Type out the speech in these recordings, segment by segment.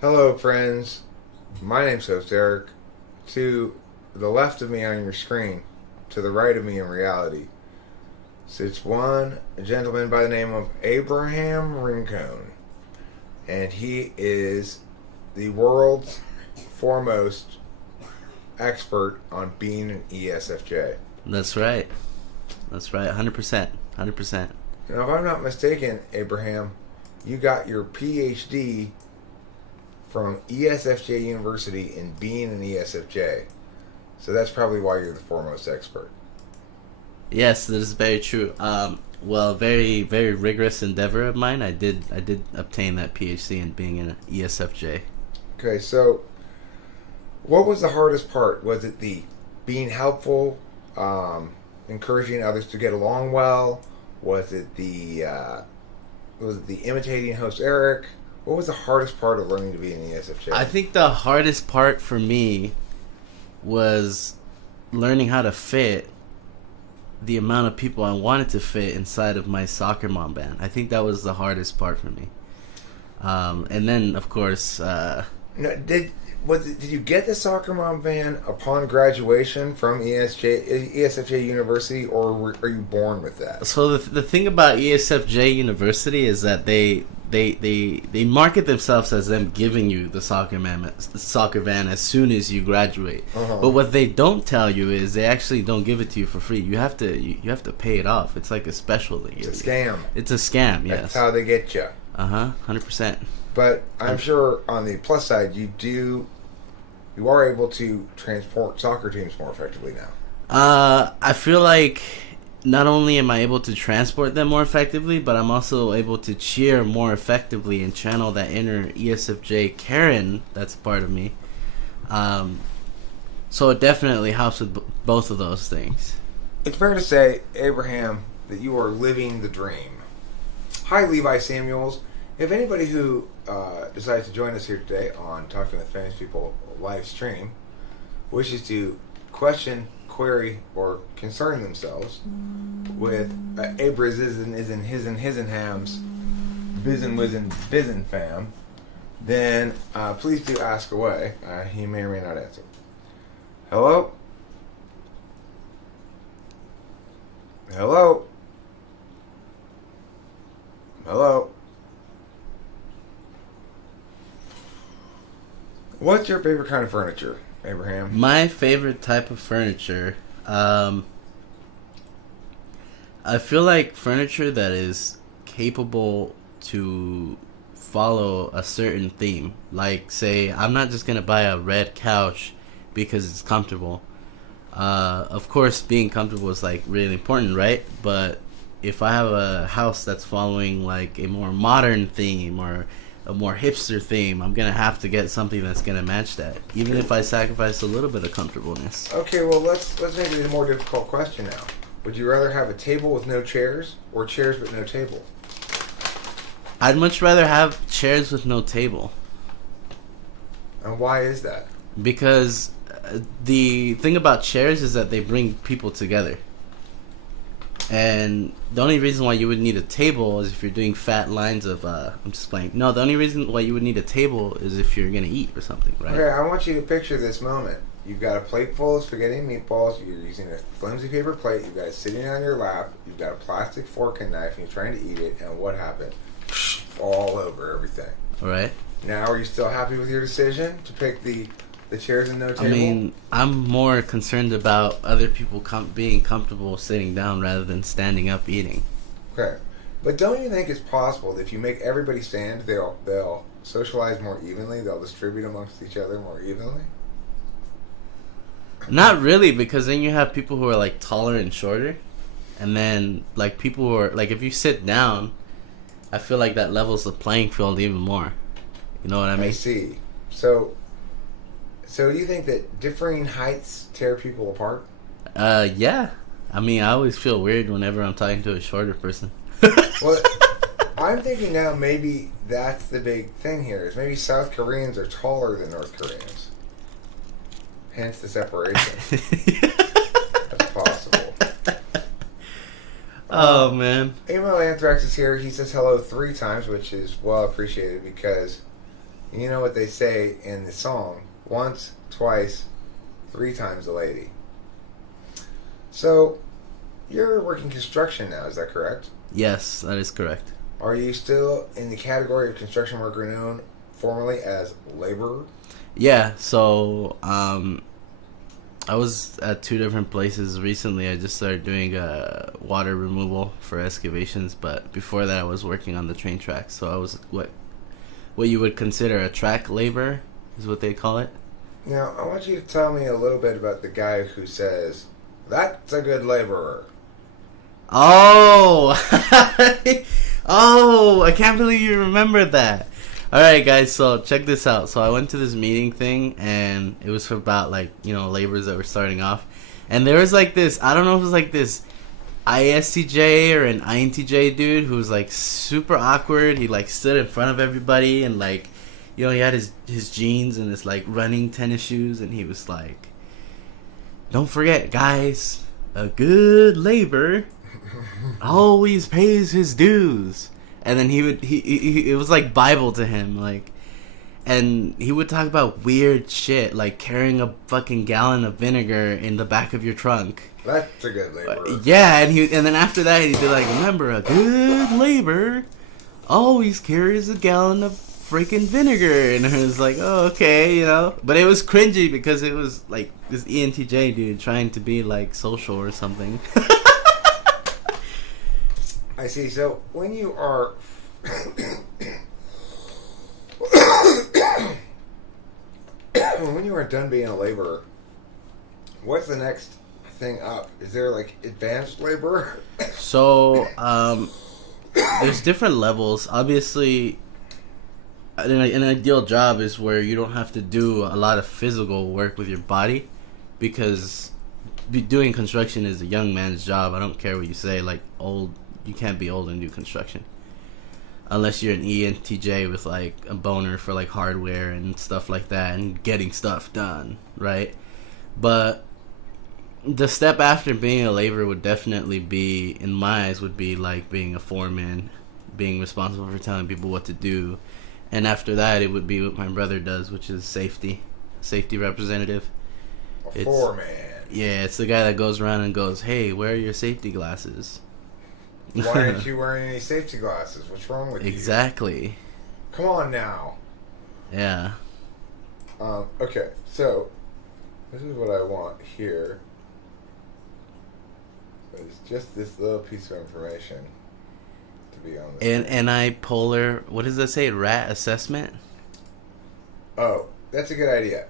Hello, friends. My name's host Eric. To the left of me on your screen, to the right of me in reality, sits one gentleman by the name of Abraham Rincon. And he is the world's foremost expert on being an ESFJ. That's right. 100%. 100%. Now, if I'm not mistaken, Abraham, you got your PhD from ESFJ University in being an ESFJ. So that's probably why you're the foremost expert. Yes, that is very true. Well, very, very rigorous endeavor of mine. I did obtain that PhD in being an ESFJ. Okay, so what was the hardest part? Was it the being helpful, encouraging others to get along well? Was it the imitating host Eric? What was the hardest part of learning to be an ESFJ? I think the hardest part for me was learning how to fit the amount of people I wanted to fit inside of my soccer mom band. I think that was the hardest part for me. And then, of course, Did you get the soccer mom band upon graduation from ESFJ University, or are you born with that? so the thing about ESFJ University is that they market themselves as them giving you the soccer van as soon as you graduate. But what they don't tell you is they actually don't give it to you for free. You have to pay it off. It's like a special thing. It's a scam. It's a scam. Yes. That's how they get you. 100%. But I'm sure on the plus side, you are able to transport soccer teams more effectively now. I feel like not only am I able to transport them more effectively, but I'm also able to cheer more effectively and channel that inner ESFJ Karen that's part of me. So it definitely helps with both of those things. It's fair to say, Abraham, that you are living the dream. Hi, Levi Samuels. If anybody who decides to join us here today on Talking with Famous People live stream wishes to question, query, or concern themselves with Abra's isn't his and hams bizen fam, then please do ask away. He may or may not answer. Hello? Hello? Hello? What's your favorite kind of furniture, Abraham? My favorite type of furniture, I feel like furniture that is capable to follow a certain theme. Like, say, I'm not just going to buy a red couch because it's comfortable. Of course, being comfortable is, like, really important, right? But if I have a house that's following, like, a more modern theme or a more hipster theme, I'm gonna have to get something that's gonna match that, even if I sacrifice a little bit of comfortableness. Okay, well let's make it a more difficult question now. Would you rather have a table with no chairs or chairs but no table? I'd much rather have chairs with no table. And why is that? Because the thing about chairs is that they bring people together. And the only reason why you would need a table is if you're doing fat lines of, I'm just playing. No, the only reason why you would need a table is if you're going to eat or something, right? Okay, I want you to picture this moment. You've got a plate full of spaghetti and meatballs. You're using a flimsy paper plate. You've got it sitting on your lap. You've got a plastic fork and knife, and you're trying to eat it. And what happened? All over everything. All right. Now, are you still happy with your decision to pick the chairs and no table? I mean, I'm more concerned about other people being comfortable sitting down rather than standing up eating. Okay. But don't you think it's possible that if you make everybody stand, they'll socialize more evenly? They'll distribute amongst each other more evenly? Not really, because then you have people who are, like, taller and shorter. And then, like, people who are, like, if you sit down, I feel like that levels the playing field even more. You know what I mean? I see. So do you think that differing heights tear people apart? Yeah. I mean, I always feel weird whenever I'm talking to a shorter person. Well, I'm thinking now maybe that's the big thing here, is maybe South Koreans are taller than North Koreans. Hence the separation. That's possible. Oh, man. Email Anthrax is here. He says hello 3 times, which is well appreciated because You know what they say in the song? Once, twice, 3 times a lady. So, you're working construction now, is that correct? Yes, that is correct. Are you still in the category of construction worker known formerly as laborer? Yeah, so I was at 2 different places recently. I just started doing water removal for excavations, but before that I was working on the train tracks. So I was what you would consider a track laborer is what they call it. Now, I want you to tell me a little bit about the guy who says, "That's a good laborer." Oh, oh! I can't believe you remembered that. All right, guys. So check this out. So I went to this meeting thing, and it was for about laborers that were starting off, and there was like this. I don't know if it was like this ISTJ or an INTJ dude who was like super awkward. He like stood in front of everybody, and he had his jeans and his like running tennis shoes, and he was like, "Don't forget, guys, a good labor always pays his dues." And then he it was like Bible to him, and he would talk about weird shit, like carrying a fucking gallon of vinegar in the back of your trunk. That's a good laborer. Yeah, and then after that he'd be like, "Remember, a good labor always carries a gallon of freaking vinegar." And I was like, "Oh, okay, But it was cringy because it was like this ENTJ dude trying to be like social or something. I see. So when you are when you are done being a laborer, what's the next thing up? Is there like advanced laborer? So there's different levels. Obviously, an ideal job is where you don't have to do a lot of physical work with your body, because doing construction is a young man's job. I don't care what you say. Like you can't be old and do construction unless you're an ENTJ with like a boner for like hardware and stuff like that and getting stuff done, right? But the step after being a laborer would definitely be, in my eyes, would be like being a foreman, being responsible for telling people what to do. And after that, it would be what my brother does, which is safety representative. A foreman. Yeah, it's the guy that goes around and goes, "Hey, wear your safety glasses." Why aren't you wearing any safety glasses? What's wrong with you? Exactly. Come on now. Yeah. Okay, so this is what I want here. It's just this little piece of information to be on this. NI polar, what does that say? Rat assessment? Oh, that's a good idea.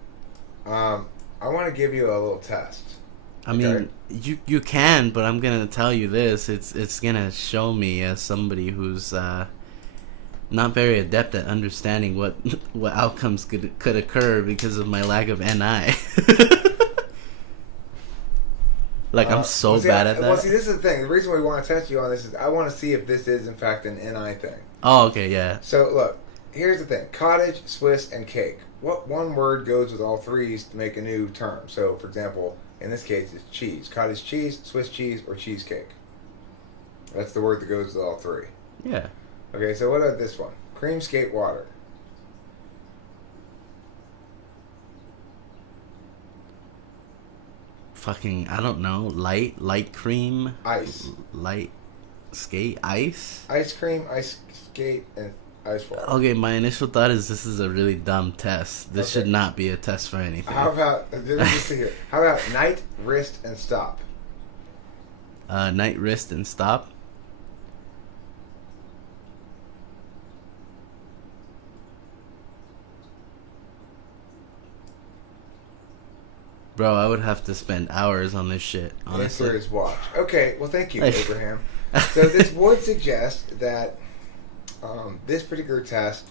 I want to give you a little test. I mean, you can, but I'm gonna tell you this: it's gonna show me as somebody who's not very adept at understanding what outcomes could occur because of my lack of NI. I'm so bad at that. Well, see, this is the thing. The reason we want to test you on this is I want to see if this is in fact an NI thing. Oh, okay, yeah. So look, here's the thing: cottage, Swiss, and cake. What one word goes with all threes to make a new term? So, for example, in this case, it's cheese. Cottage cheese, Swiss cheese, or cheesecake. That's the word that goes with all three. Yeah. Okay, so what about this one? Cream, skate, water. Fucking, I don't know. Light cream. Ice. Light skate. Ice. Ice cream, ice skate, and ice water. Okay, my initial thought is this is a really dumb test. This should not be a test for anything. How about, let's see here. How about night, wrist, and stop? Night, wrist, and stop. Bro, I would have to spend hours on this shit, honestly. The answer is watch. Okay, well, thank you, Abraham. So this would suggest that this particular test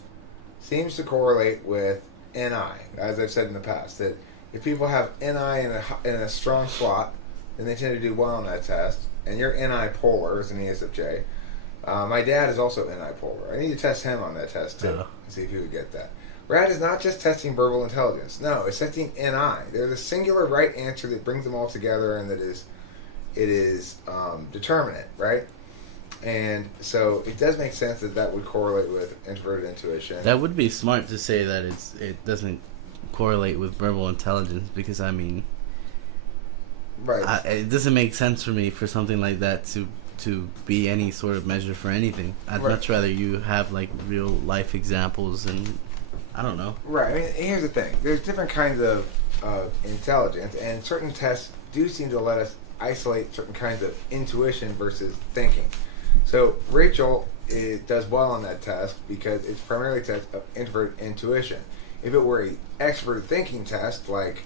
seems to correlate with NI, as I've said in the past, that if people have NI in a strong slot, then they tend to do well on that test. And you're NI polar as an ESFJ. My dad is also NI polar. I need to test him on that test too, and see if he would get that. RAD is not just testing verbal intelligence. No, it's testing NI. There's a singular right answer that brings them all together, and that is determinate, right? And so it does make sense that would correlate with introverted intuition. That would be smart to say that it doesn't correlate with verbal intelligence, because I mean, right. It doesn't make sense for me for something like that to be any sort of measure for anything. I'd much rather you have like real life examples, and I don't know. Right. I mean, here's the thing. There's different kinds of intelligence, and certain tests do seem to let us isolate certain kinds of intuition versus thinking. So Rachel does well on that test because it's primarily a test of introverted intuition. If it were an extroverted thinking test, like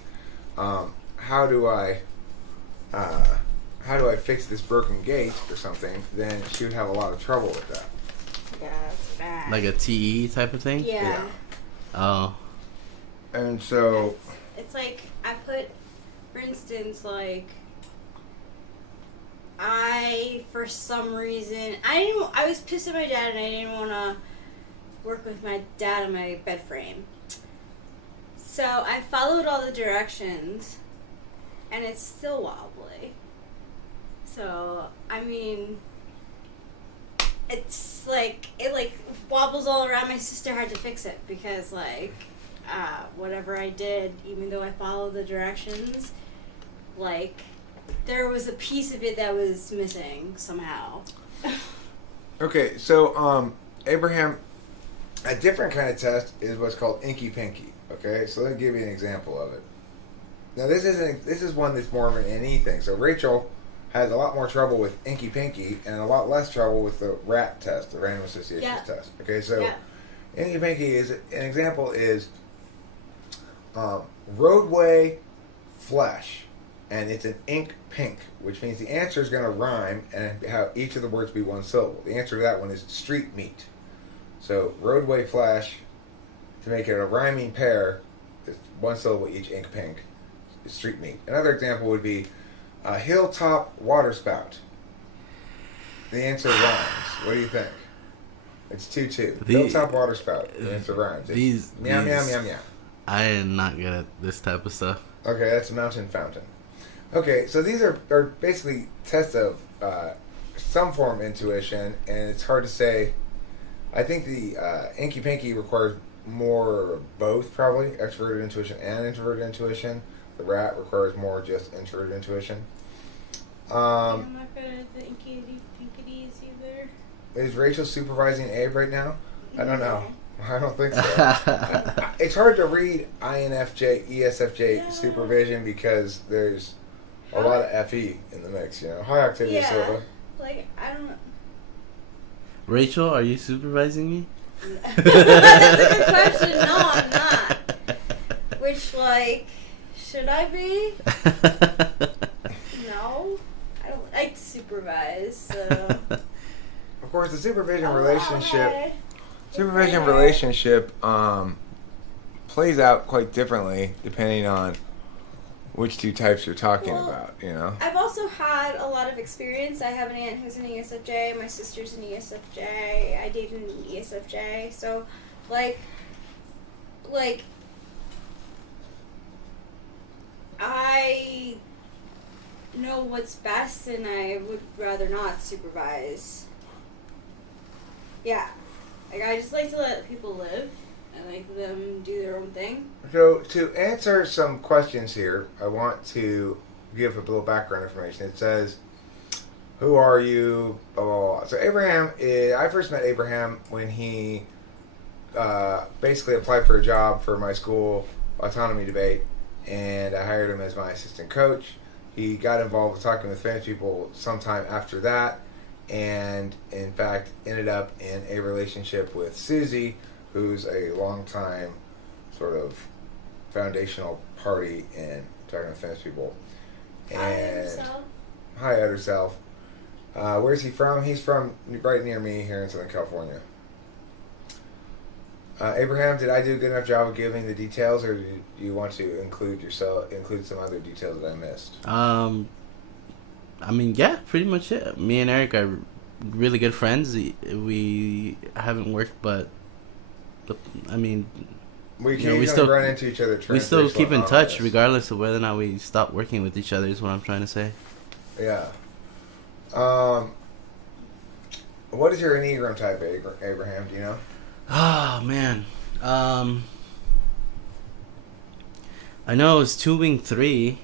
how do I fix this broken gate or something, then she would have a lot of trouble with that. Yeah, that's bad. Like a TE type of thing? Yeah. Oh. And so... It's like, I put, for instance, like, for some reason, I was pissed at my dad and I didn't want to work with my dad on my bed frame. So I followed all the directions and it's still wobbly. So, I mean, it's like, it like wobbles all around. My sister had to fix it because like, whatever I did, even though I followed the directions, like, there was a piece of it that was missing somehow. Okay, so, Abraham, a different kind of test is what's called Inky Pinky. Okay, so let me give you an example of it. Now, this is one that's more of an NE thing. So Rachel has a lot more trouble with Inky Pinky and a lot less trouble with the RAT test, the Random Associations test. Okay, so Inky Pinky is an example is roadway flesh, and it's an ink pink, which means the answer is going to rhyme and have each of the words be one syllable. The answer to that one is street meat. So roadway flash, to make it a rhyming pair, it's one syllable each, ink pink, is street meat. Another example would be a hilltop water spout. The answer rhymes. What do you think? It's 2-2. Hilltop water spout. The answer rhymes. It's meow, meow, meow, meow. I am not good at this type of stuff. Okay, that's a mountain fountain. Okay, so these are basically tests of some form of intuition, and it's hard to say. I think the Inky Pinky requires more of both, probably, extroverted intuition and introverted intuition. The RAT requires more just introverted intuition. I'm not good at the Inky-Pinkities either. Is Rachel supervising Abe right now? I don't know. I don't think so. It's hard to read INFJ, ESFJ supervision because there's a lot of FE in the mix, you know. Hi, Octavia Silva. Like, I don't know. Rachel, are you supervising me? That's a good question. No, I'm not. Which, like, should I be? No. I don't like to supervise, so... Of course, the supervision relationship plays out quite differently depending on which two types you're talking about, you know? I've also had a lot of experience. I have an aunt who's an ESFJ. My sister's an ESFJ. I dated an ESFJ. So, like, I know what's best, and I would rather not supervise. Yeah. Like, I just like to let people live. I like them do their own thing. So, to answer some questions here, I want to give a little background information. It says, who are you? Blah, blah, blah. So, Abraham, I first met Abraham when he basically applied for a job for my school autonomy debate, and I hired him as my assistant coach. He got involved with talking with Spanish people sometime after that, and in fact ended up in a relationship with Susie, who's a longtime sort of foundational party in talking with Spanish people. And hi, other self. Where's he from? He's from right near me here in Southern California. Abraham, did I do a good enough job of giving the details, or do you want to include some other details that I missed? I mean, yeah, pretty much it. Me and Eric are really good friends. We haven't worked, but I mean, we still run into each other. We still keep in touch, regardless of whether or not we stop working with each other. Is what I'm trying to say. Yeah. What is your Enneagram type, Abraham? Do you know? Oh man. I know it's 2-wing 3.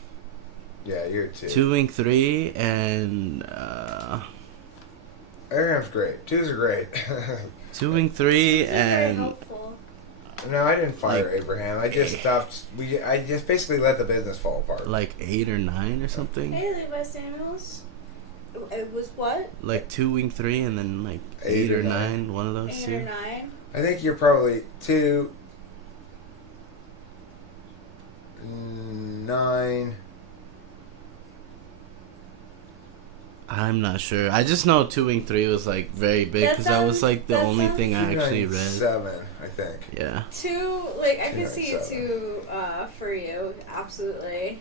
Yeah, you're 2. 2-wing 3 and Abraham's great. 2s are great. 2-wing 3 This is very and helpful. No, I didn't fire Like- Abraham. I just stopped. I just basically let the business fall apart. like 8 or 9 or something. Hey, Levi Samuels. It was what? Like 2-wing 3 and then like 8 or 9, one of those 8 two. or 9? I think you're probably 2, 9. I'm not sure. I just know 2-wing 3 was like very big That because that was like the that only sounds- thing I actually read. 7, I think. Yeah. 2, like, I could see a 297. 2 for you, absolutely.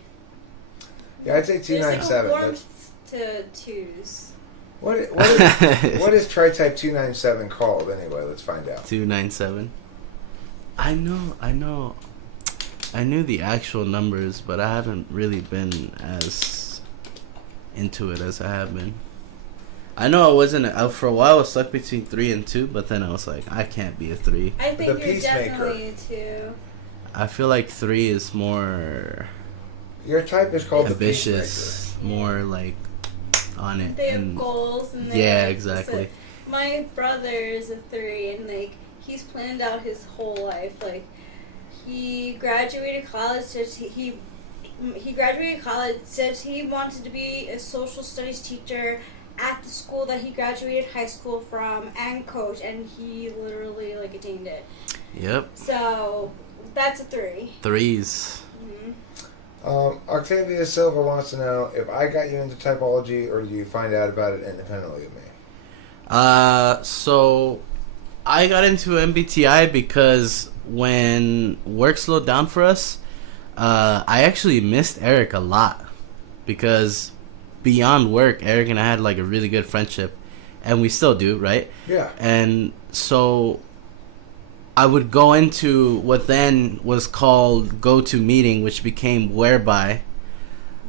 Yeah, I'd say There's 297. like a warmth to 2s. What is tri-type 297 called anyway? Let's find out. 297. I know. I knew the actual numbers, but I haven't really been as into it as I have been. I know I wasn't for a while. I was stuck between 3 and 2, but then I was like, I can't be a 3. I think The you're peacemaker. definitely a 2. I feel like 3 is more Your type is called ambitious, more like on it. They have and goals and they yeah, have- exactly. My brother is a 3 and like he's planned out his whole life. Like he graduated college, says he graduated college, says he wanted to be a social studies teacher at the school that he graduated high school from and coach, and he literally like attained it. Yep, So that's a 3. 3s. Mhm. Octavia Silva wants to know if I got you into typology or did you find out about it independently of me? So I got into MBTI because when work slowed down for us, I actually missed Eric a lot because beyond work, Eric and I had like a really good friendship, and we still do, right? Yeah. And so I would go into what then was called go-to meeting, which became whereby,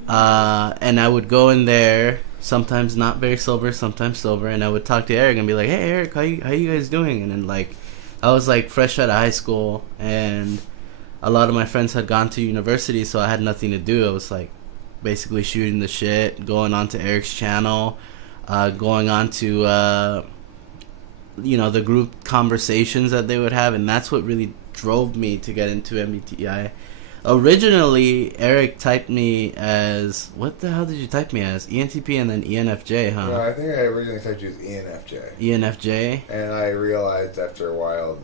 and I would go in there, sometimes not very sober, sometimes sober, and I would talk to Eric and be like, "Hey, Eric, how you guys doing?" And then like, I was like fresh out of high school, and a lot of my friends had gone to university, so I had nothing to do. I was like, basically shooting the shit, going on to Eric's channel, going on to the group conversations that they would have, and that's what really drove me to get into MBTI. Originally, Eric typed me as, what the hell did you type me as? ENTP and then ENFJ, huh? No, I think I originally typed you as ENFJ. ENFJ? And I realized after a while,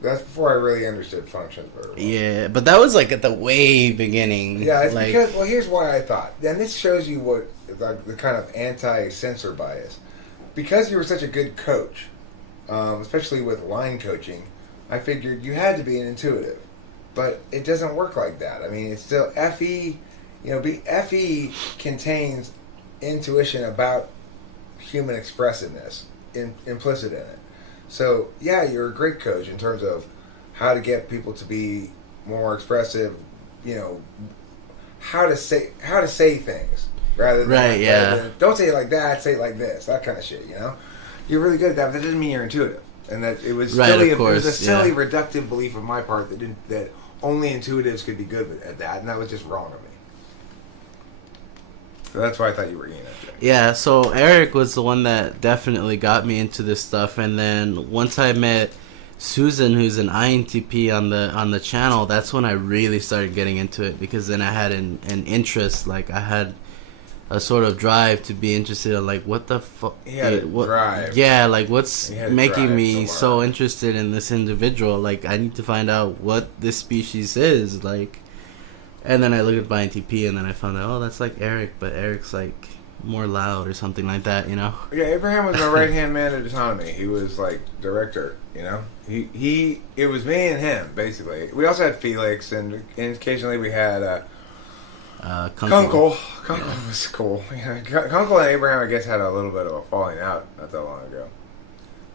that's before I really understood functions very well. Yeah, but that was like at the way beginning. Yeah, it's like, because, well, here's why I thought. And this shows you what, like, the kind of anti-censor bias. Because you were such a good coach, especially with line coaching, I figured you had to be an intuitive. But it doesn't work like that. I mean, it's still FE, FE contains intuition about human expressiveness implicit in it. So, yeah, you're a great coach in terms of how to get people to be more expressive, how to say things rather than, Right, yeah. rather than, don't say it like that, say it like this, that kind of shit, You're really good at that, but that doesn't mean you're intuitive. And that it was Right, silly, of course, it was a silly, yeah. reductive belief of my part that only intuitives could be good at that, and that was just wrong of me. So that's why I thought you were ENFJ. Yeah, so Eric was the one that definitely got me into this stuff, and then once I met Susan, who's an INTP on the channel, that's when I really started getting into it, because then I had an interest, like I had a sort of drive to be interested in, like, what the fuck? Drive. Yeah, like, what's You had a making drive me to so learn. interested in this individual? Like, I need to find out what this species is, like. And then I looked at my INTP, and then I found out, oh, that's like Eric, but Eric's like more loud or something like that, Yeah, Abraham was my right-hand man at autonomy. He was like director, He it was me and him, basically. We also had Felix, and occasionally we had Kunkel. Kunkel was cool. Kunkel and Abraham, I guess, had a little bit of a falling out not that long ago.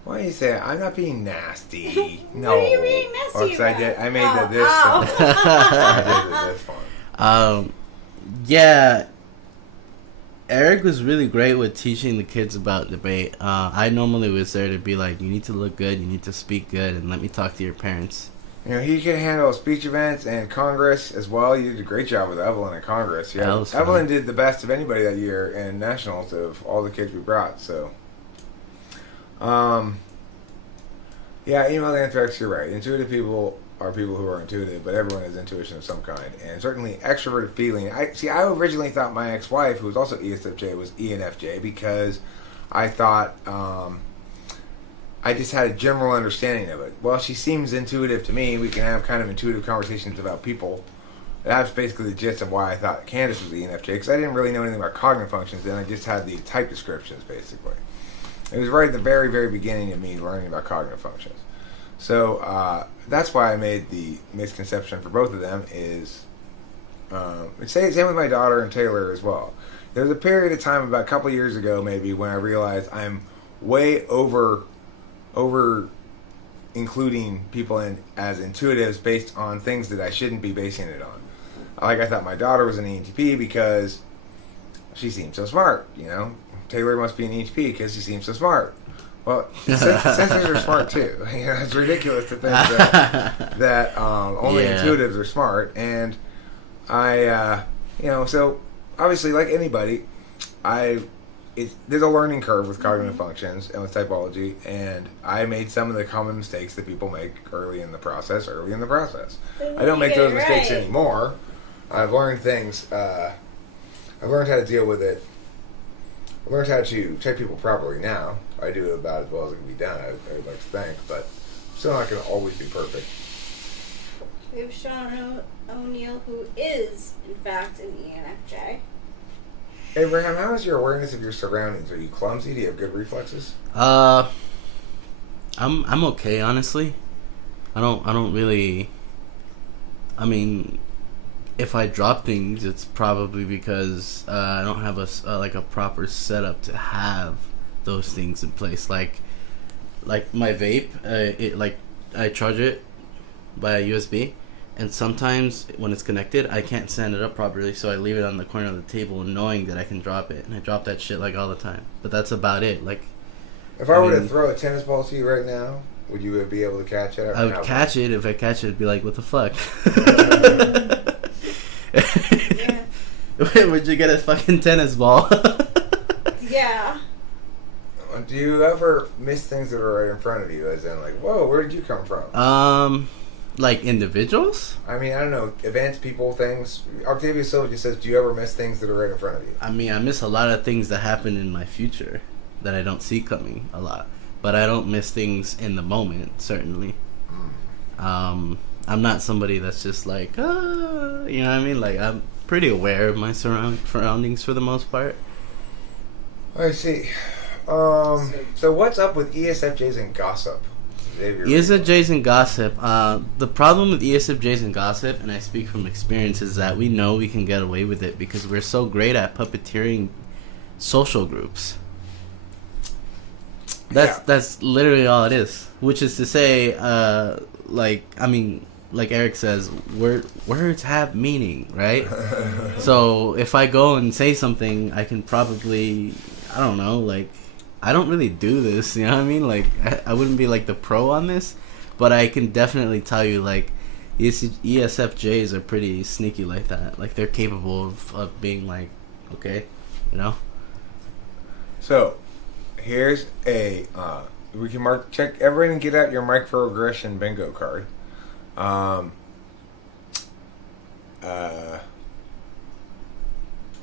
Why do you say I'm not being nasty? No. What are you being nasty Well, 'cause about? I made the this. Ow. I did the this one. Yeah, Eric was really great with teaching the kids about debate. I normally was there to be like, you need to look good, you need to speak good, and let me talk to your parents. You know, he can handle speech events and Congress as well. You did a great job with Evelyn at Congress. Yeah, Evelyn did the best of anybody that year in nationals of all the kids we brought. So, yeah, email anthrax. You're right. Intuitive people are people who are intuitive, but everyone has intuition of some kind, and certainly extroverted feeling. I originally thought my ex-wife, who was also ESFJ, was ENFJ because I thought. I just had a general understanding of it. Well, she seems intuitive to me. We can have kind of intuitive conversations about people. That's basically the gist of why I thought Candace was the ENFJ, because I didn't really know anything about cognitive functions then. I just had the type descriptions, basically. It was right at the very, very beginning of me learning about cognitive functions. So that's why I made the misconception for both of them is... same with my daughter and Taylor as well. There was a period of time about a couple years ago, maybe, when I realized I'm way over including people in as intuitives based on things that I shouldn't be basing it on. Like I thought my daughter was an ENTP because she seemed so smart, you know. Taylor must be an ENTP because she seems so smart. Well, sensors are smart too. You know, it's ridiculous to think that only intuitives are smart. And I, so obviously, like anybody, there's a learning curve with cognitive functions and with typology, and I made some of the common mistakes that people make early in the process. I don't make those mistakes anymore. I've learned things. I've learned how to deal with it. I've learned how to type people properly now. I do it about as well as it can be done, I would like to think, but I'm still not going to always be perfect. We have Sean O'Neill, who is, in fact, an ENFJ. Abraham, how is your awareness of your surroundings? Are you clumsy? Do you have good reflexes? I'm okay, honestly. I don't really. I mean, if I drop things, it's probably because I don't have a proper setup to have those things in place. Like my vape, I charge it by a USB. And sometimes when it's connected, I can't stand it up properly, so I leave it on the corner of the table knowing that I can drop it. And I drop that shit like all the time. But that's about it. Like, if I were to throw a tennis ball to you right now, would you be able to catch it? I would catch it. If I catch it, it'd be like, what the fuck? Yeah. Where'd you get a fucking tennis ball? Yeah. Do you ever miss things that are right in front of you? As in, like, whoa, where did you come from? Like individuals? I mean, I don't know, events, people, things. Octavia Silva just says, do you ever miss things that are right in front of you? I mean, I miss a lot of things that happen in my future that I don't see coming a lot. But I don't miss things in the moment, certainly. I'm not somebody that's just like, you know what I mean? Like, I'm pretty aware of my surroundings for the most part. I see. So what's up with ESFJs and gossip? ESFJs and gossip. The problem with ESFJs and gossip, and I speak from experience, is that we know we can get away with it because we're so great at puppeteering social groups. That's literally all it is. Which is to say, like Eric says, words have meaning, right? So if I go and say something, I can probably, I don't know, like, I don't really do this, you know what I mean? Like, I wouldn't be, like, the pro on this, but I can definitely tell you, like, ESFJs are pretty sneaky like that. Like, they're capable of being, like, okay, you know? So, here's a, we can check, everyone get out your microaggression bingo card.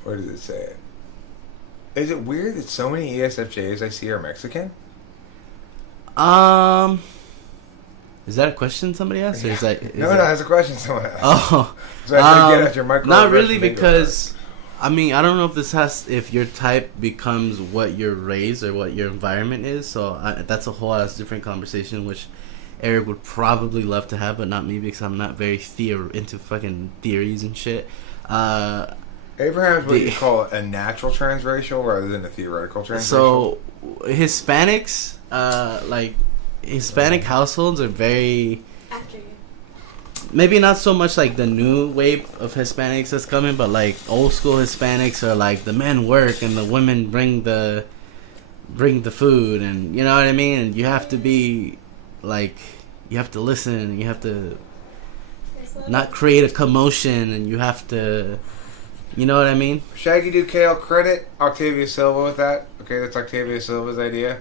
Where does it say it? Is it weird that so many ESFJs I see are Mexican? Is that a question somebody asked? Or is that, no, that's a question someone asked. Oh. So I get at your microaggression not really, bingo because, card. I mean, I don't know if your type becomes what you're raised or what your environment is, so that's a whole ass different conversation, which Eric would probably love to have, but not me, because I'm not very into fucking theories and shit. Abraham's what you call a natural transracial rather than a theoretical transracial. So, Hispanics, Hispanic households are very... After you. maybe not so much like the new wave of Hispanics that's coming, but like old school Hispanics are like the men work and the women bring the food, and you know what I mean. And you have to be like, you have to listen, and you have to not create a commotion, and you have to, you know what I mean. Shaggy Do Kale, credit Octavia Silva with that. Okay, that's Octavia Silva's idea.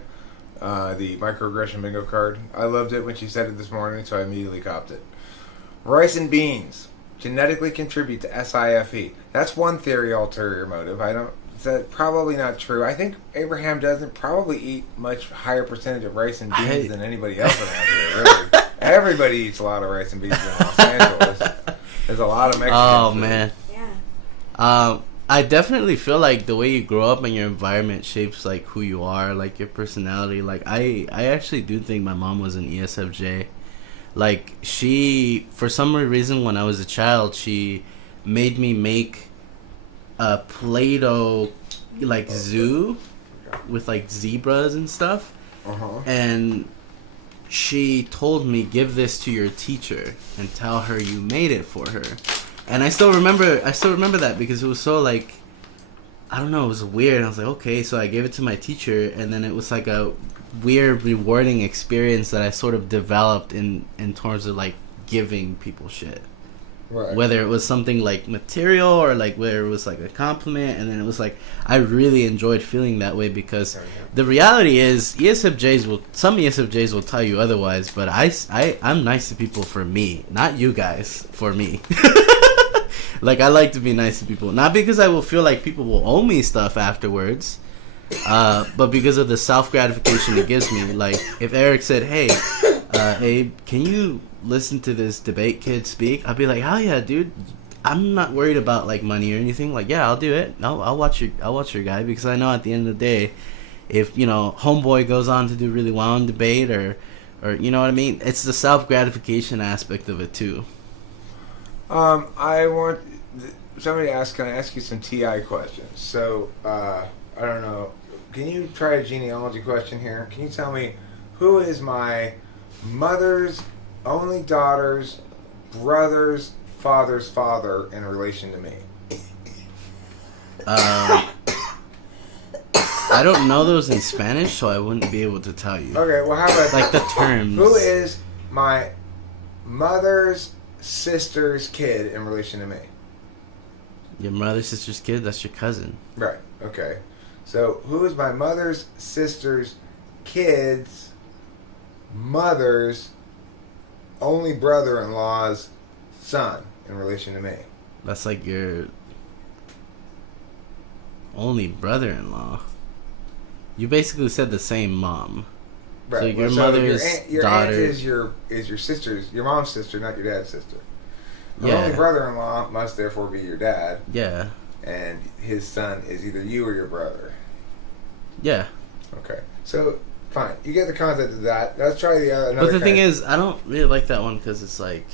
The microaggression bingo card. I loved it when she said it this morning, so I immediately copped it. Rice and beans genetically contribute to SIFE. That's one theory, ulterior motive. That's probably not true. I think Abraham doesn't probably eat much higher percentage of rice and beans than anybody else around here, really. Everybody eats a lot of rice and beans in Los Angeles. There's a lot of Mexican food. Man. Yeah. I definitely feel like the way you grow up and your environment shapes like who you are, like your personality. Like I actually do think my mom was an ESFJ. Like she, for some reason, when I was a child, she made me make a Play-Doh like zoo with like zebras and stuff. And she told me, give this to your teacher and tell her you made it for her. And I still remember that because it was so like, I don't know, it was weird. I was like, okay, so I gave it to my teacher, and then it was like a weird, rewarding experience that I sort of developed in terms of like giving people shit. Right. Whether it was something like material or like whether it was like a compliment, and then it was like I really enjoyed feeling that way because the reality is some ESFJs will tell you otherwise, but I'm nice to people for me, not you guys for me. Like I like to be nice to people, not because I will feel like people will owe me stuff afterwards, but because of the self gratification it gives me. Like if Eric said, "Hey, Abe, can you listen to this debate kid speak?" I'll be like, "Hell yeah, dude! I'm not worried about like money or anything. Like, yeah, I'll do it. I'll watch your guy because I know at the end of the day, if you know homeboy goes on to do really well in debate or you know what I mean. It's the self gratification aspect of it too." I want somebody to ask. Can I ask you some TI questions? So I don't know. Can you try a genealogy question here? Can you tell me who is my mother's only daughter's brother's father's father in relation to me? I don't know those in Spanish, so I wouldn't be able to tell you. Okay, well, how about like the terms? Who is my mother's sister's kid in relation to me? Your mother's sister's kid? That's your cousin. Right. Okay. So, who is my mother's sister's kid's mother's only brother-in-law's son in relation to me? That's like your only brother-in-law. You basically said the same mom. Right. So your mother's your daughter aunt is your sister's, your mom's sister, not your dad's sister. Your Yeah. only brother-in-law must therefore be your dad, Yeah. and his son is either you or your brother. Yeah. Okay. So, fine. You get the concept of that. Let's try the other. But the thing is, I don't really like that one because it's like.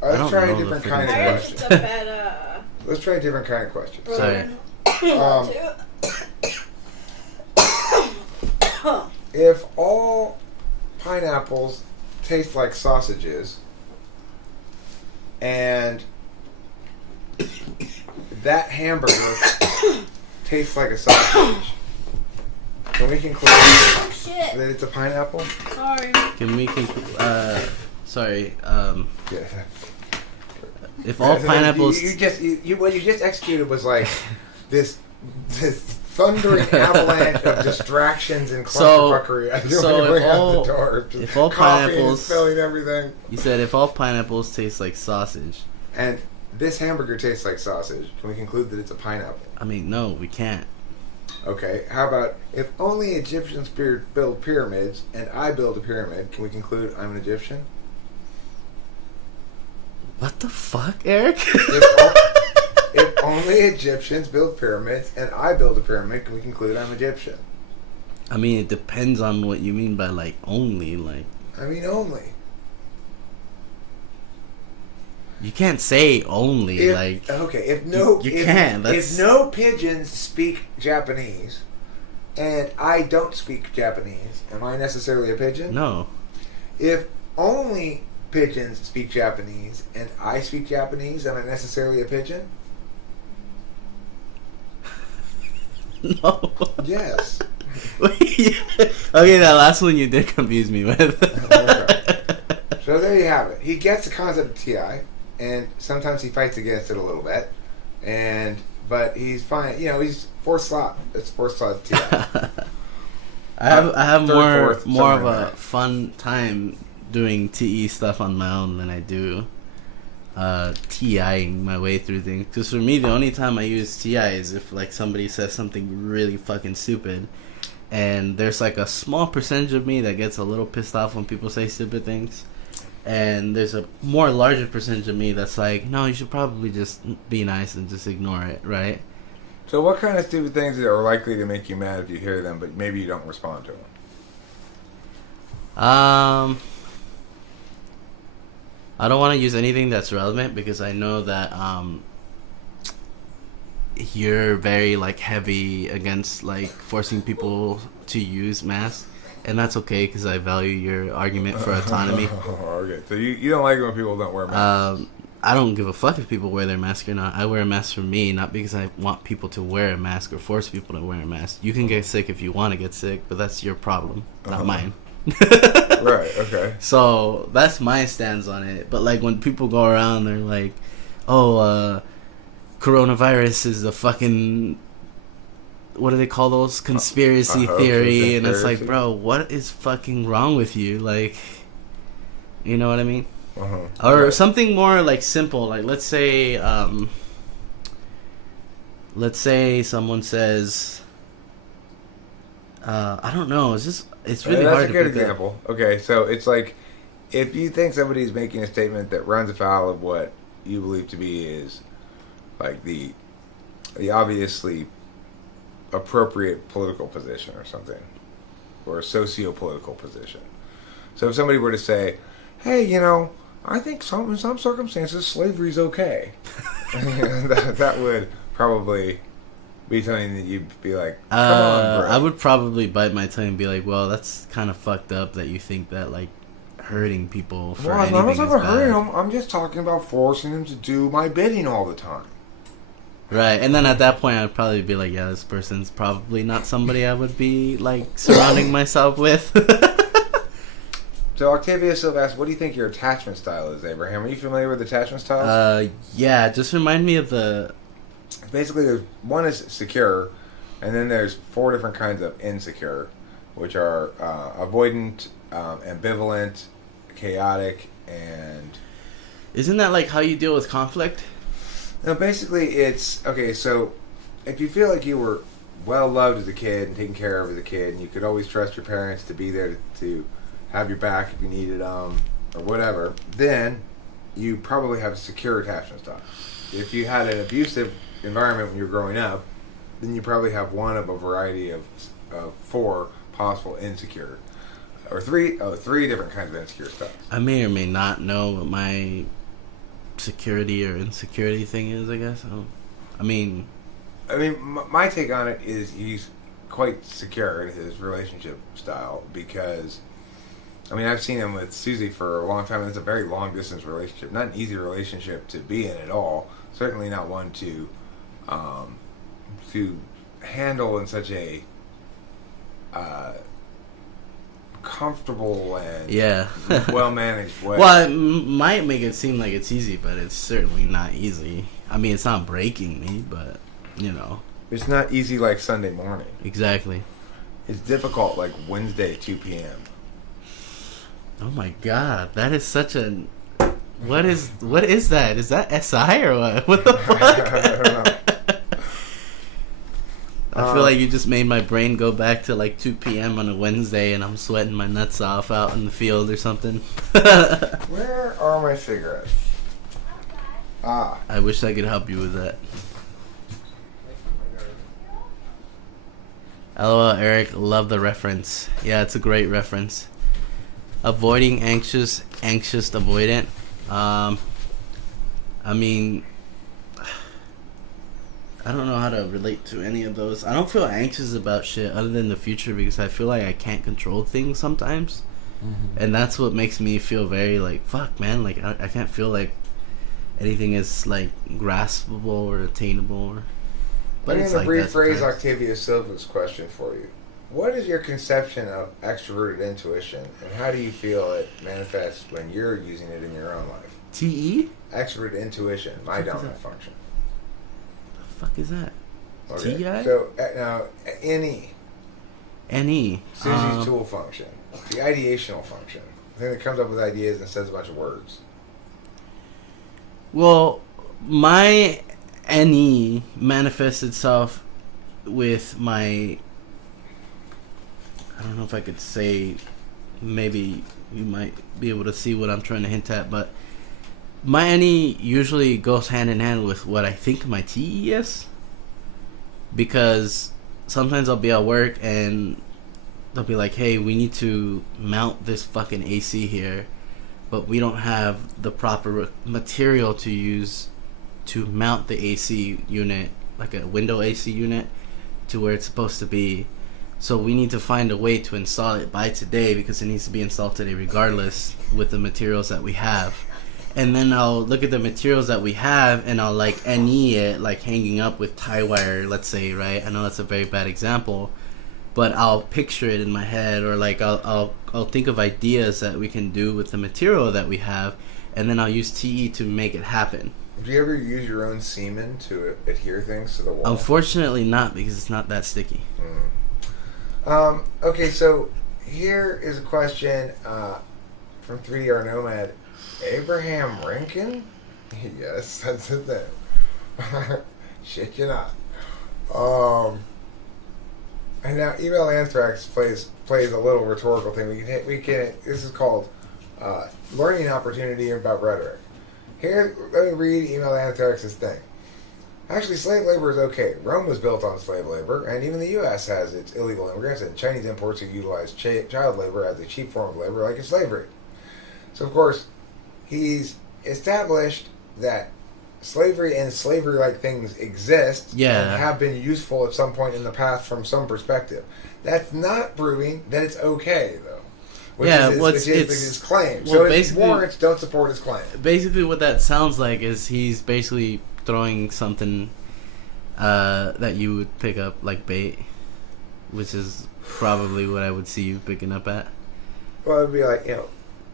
I Let's don't try know a the different freaking kind of I question. ended up at Let's try a different kind of question. Sorry. If all pineapples taste like sausages, and that hamburger tastes like a sausage, can we conclude Shit. that it's a pineapple? Sorry. Can we conclude? Sorry. Yeah. If all pineapples. What you just executed was like this thundering avalanche of distractions and clusterfuckery. If all pineapples spilling everything. You said if all pineapples taste like sausage. And this hamburger tastes like sausage. Can we conclude that it's a pineapple? I mean, no, we can't. Okay, how about if only Egyptians build pyramids and I build a pyramid, can we conclude I'm an Egyptian? What the fuck, Eric? If only Egyptians build pyramids and I build a pyramid, can we conclude I'm Egyptian? I mean, it depends on what you mean by like only. Like, I mean only. you can't say only. If no pigeons speak Japanese and I don't speak Japanese, am I necessarily a pigeon? No. If only pigeons speak Japanese and I speak Japanese, am I necessarily a pigeon? No. Yes. Okay, that last one you did confuse me with. Okay. So there you have it. He gets the concept of TI, and sometimes he fights against it a little bit, but he's fine. You know, he's fourth slot. It's fourth slot TI. I have third, more of somewhere in a there. fun time doing TE stuff on my own than I do TIing my way through things. Because for me, the only time I use TI is if like somebody says something really fucking stupid, and there's like a small percentage of me that gets a little pissed off when people say stupid things, and there's a more larger percentage of me that's like, no, you should probably just be nice and just ignore it, right? So what kind of stupid things are likely to make you mad if you hear them, but maybe you don't respond to them? I don't want to use anything that's relevant because I know that you're very like heavy against like forcing people to use masks, and that's okay because I value your argument for autonomy. Okay, so you don't like it when people don't wear masks. I don't give a fuck if people wear their mask or not. I wear a mask for me, not because I want people to wear a mask or force people to wear a mask. You can get sick if you want to get sick, but that's your problem, not mine. Right, okay. So that's my stance on it. But like when people go around, they're like, "Oh, coronavirus is a fucking, what do they call those, conspiracy theory?" And it's like, bro, what is fucking wrong with you? Like, you know what I mean? Or something more like simple. Like let's say someone says, I don't know. It's really hard to That's a good pick up. example. Okay, so it's like if you think somebody's making a statement that runs afoul of what you believe to be is like the obviously appropriate political position or something, or a socio-political position. So if somebody were to say, "Hey, you know, I think in some circumstances slavery's okay," that would probably be something that you'd be like, "Come on, bro." I would probably bite my tongue and be like, well, that's kind of fucked up that you think that like hurting people for anything I'm not is talking about hurting bad. them. I'm just talking about forcing them to do my bidding all the time. Right, and then at that point I'd probably be like, yeah, this person's probably not somebody I would be like surrounding myself with. So Octavia Silva asks, what do you think your attachment style is, Abraham? Are you familiar with attachment styles? Yeah, just remind me of the... Basically, there's one is secure, and then there's 4 different kinds of insecure, which are avoidant, ambivalent, chaotic, and... Isn't that like how you deal with conflict? No, basically it's... Okay, so if you feel like you were well loved as a kid and taken care of as a kid, and you could always trust your parents to be there to have your back if you needed them, or whatever, then you probably have a secure attachment style. If you had an abusive environment when you were growing up, then you probably have one of a variety of 4 possible insecure, or 3 different kinds of insecure styles. I may or may not know what my security or insecurity thing is, I guess. I mean, my take on it is he's quite secure in his relationship style because, I've seen him with Susie for a long time, and it's a very long distance relationship. Not an easy relationship to be in at all. Certainly not one to handle in such a comfortable and well managed way. Well, it might make it seem like it's easy, but it's certainly not easy. I mean, it's not breaking me, but you know, it's not easy like Sunday morning. Exactly. It's difficult like Wednesday 2 p.m. Oh my god, that is such a... What is that? Is that SI or what? What the fuck? I don't know. I feel like you just made my brain go back to like 2 p.m. on a Wednesday and I'm sweating my nuts off out in the field or something. Where are my cigarettes? I wish I could help you with that. LOL, Eric, love the reference. Yeah, it's a great reference. Avoiding anxious avoidant. I don't know how to relate to any of those. I don't feel anxious about shit other than the future because I feel like I can't control things sometimes. And that's what makes me feel very like, fuck, man, like I can't feel like anything is like graspable or attainable. But I'm it's going to like that rephrase sometimes. Octavia Silva's question for you. What is your conception of extroverted intuition, and how do you feel it manifests when you're using it in your own life? TE? Extroverted intuition, my What is dominant that? function. The fuck is that? Okay. TI? So now, NE, NE. Susie's tool function, the ideational function, the thing that comes up with ideas and says a bunch of words. Well, my NE manifests itself with my. I don't know if I could say. Maybe you might be able to see what I'm trying to hint at, but my NE usually goes hand in hand with what I think my TE is. Because sometimes I'll be at work and they'll be like, hey, we need to mount this fucking AC here, but we don't have the proper material to use to mount the AC unit, like a window AC unit, to where it's supposed to be. So we need to find a way to install it by today because it needs to be installed today regardless with the materials that we have. And then I'll look at the materials that we have and I'll like NE it, like hanging up with tie wire, let's say, right? I know that's a very bad example, but I'll picture it in my head, or like I'll think of ideas that we can do with the material that we have, and then I'll use TE to make it happen. Do you ever use your own semen to adhere things to the wall? Unfortunately not, because it's not that sticky. Okay, so here is a question from 3DR Nomad. Abraham Lincoln? Yes, that's his name. Shit, you not. And now Email Anthrax plays a little rhetorical thing. We can. This is called learning opportunity about rhetoric. Here, let me read Email Anthrax's thing. Actually, slave labor is okay. Rome was built on slave labor, and even the U.S. has its illegal immigrants and Chinese imports who utilize child labor as a cheap form of labor, like in slavery. So, of course, he's established that slavery and slavery-like things exist and have been useful at some point in the past from some perspective. That's not proving that it's okay, though. Which is his claim. Well, so his warrants don't support his claim. Basically, what that sounds like is he's basically throwing something that you would pick up like bait, which is probably what I would see you picking up at. Well, it'd be like,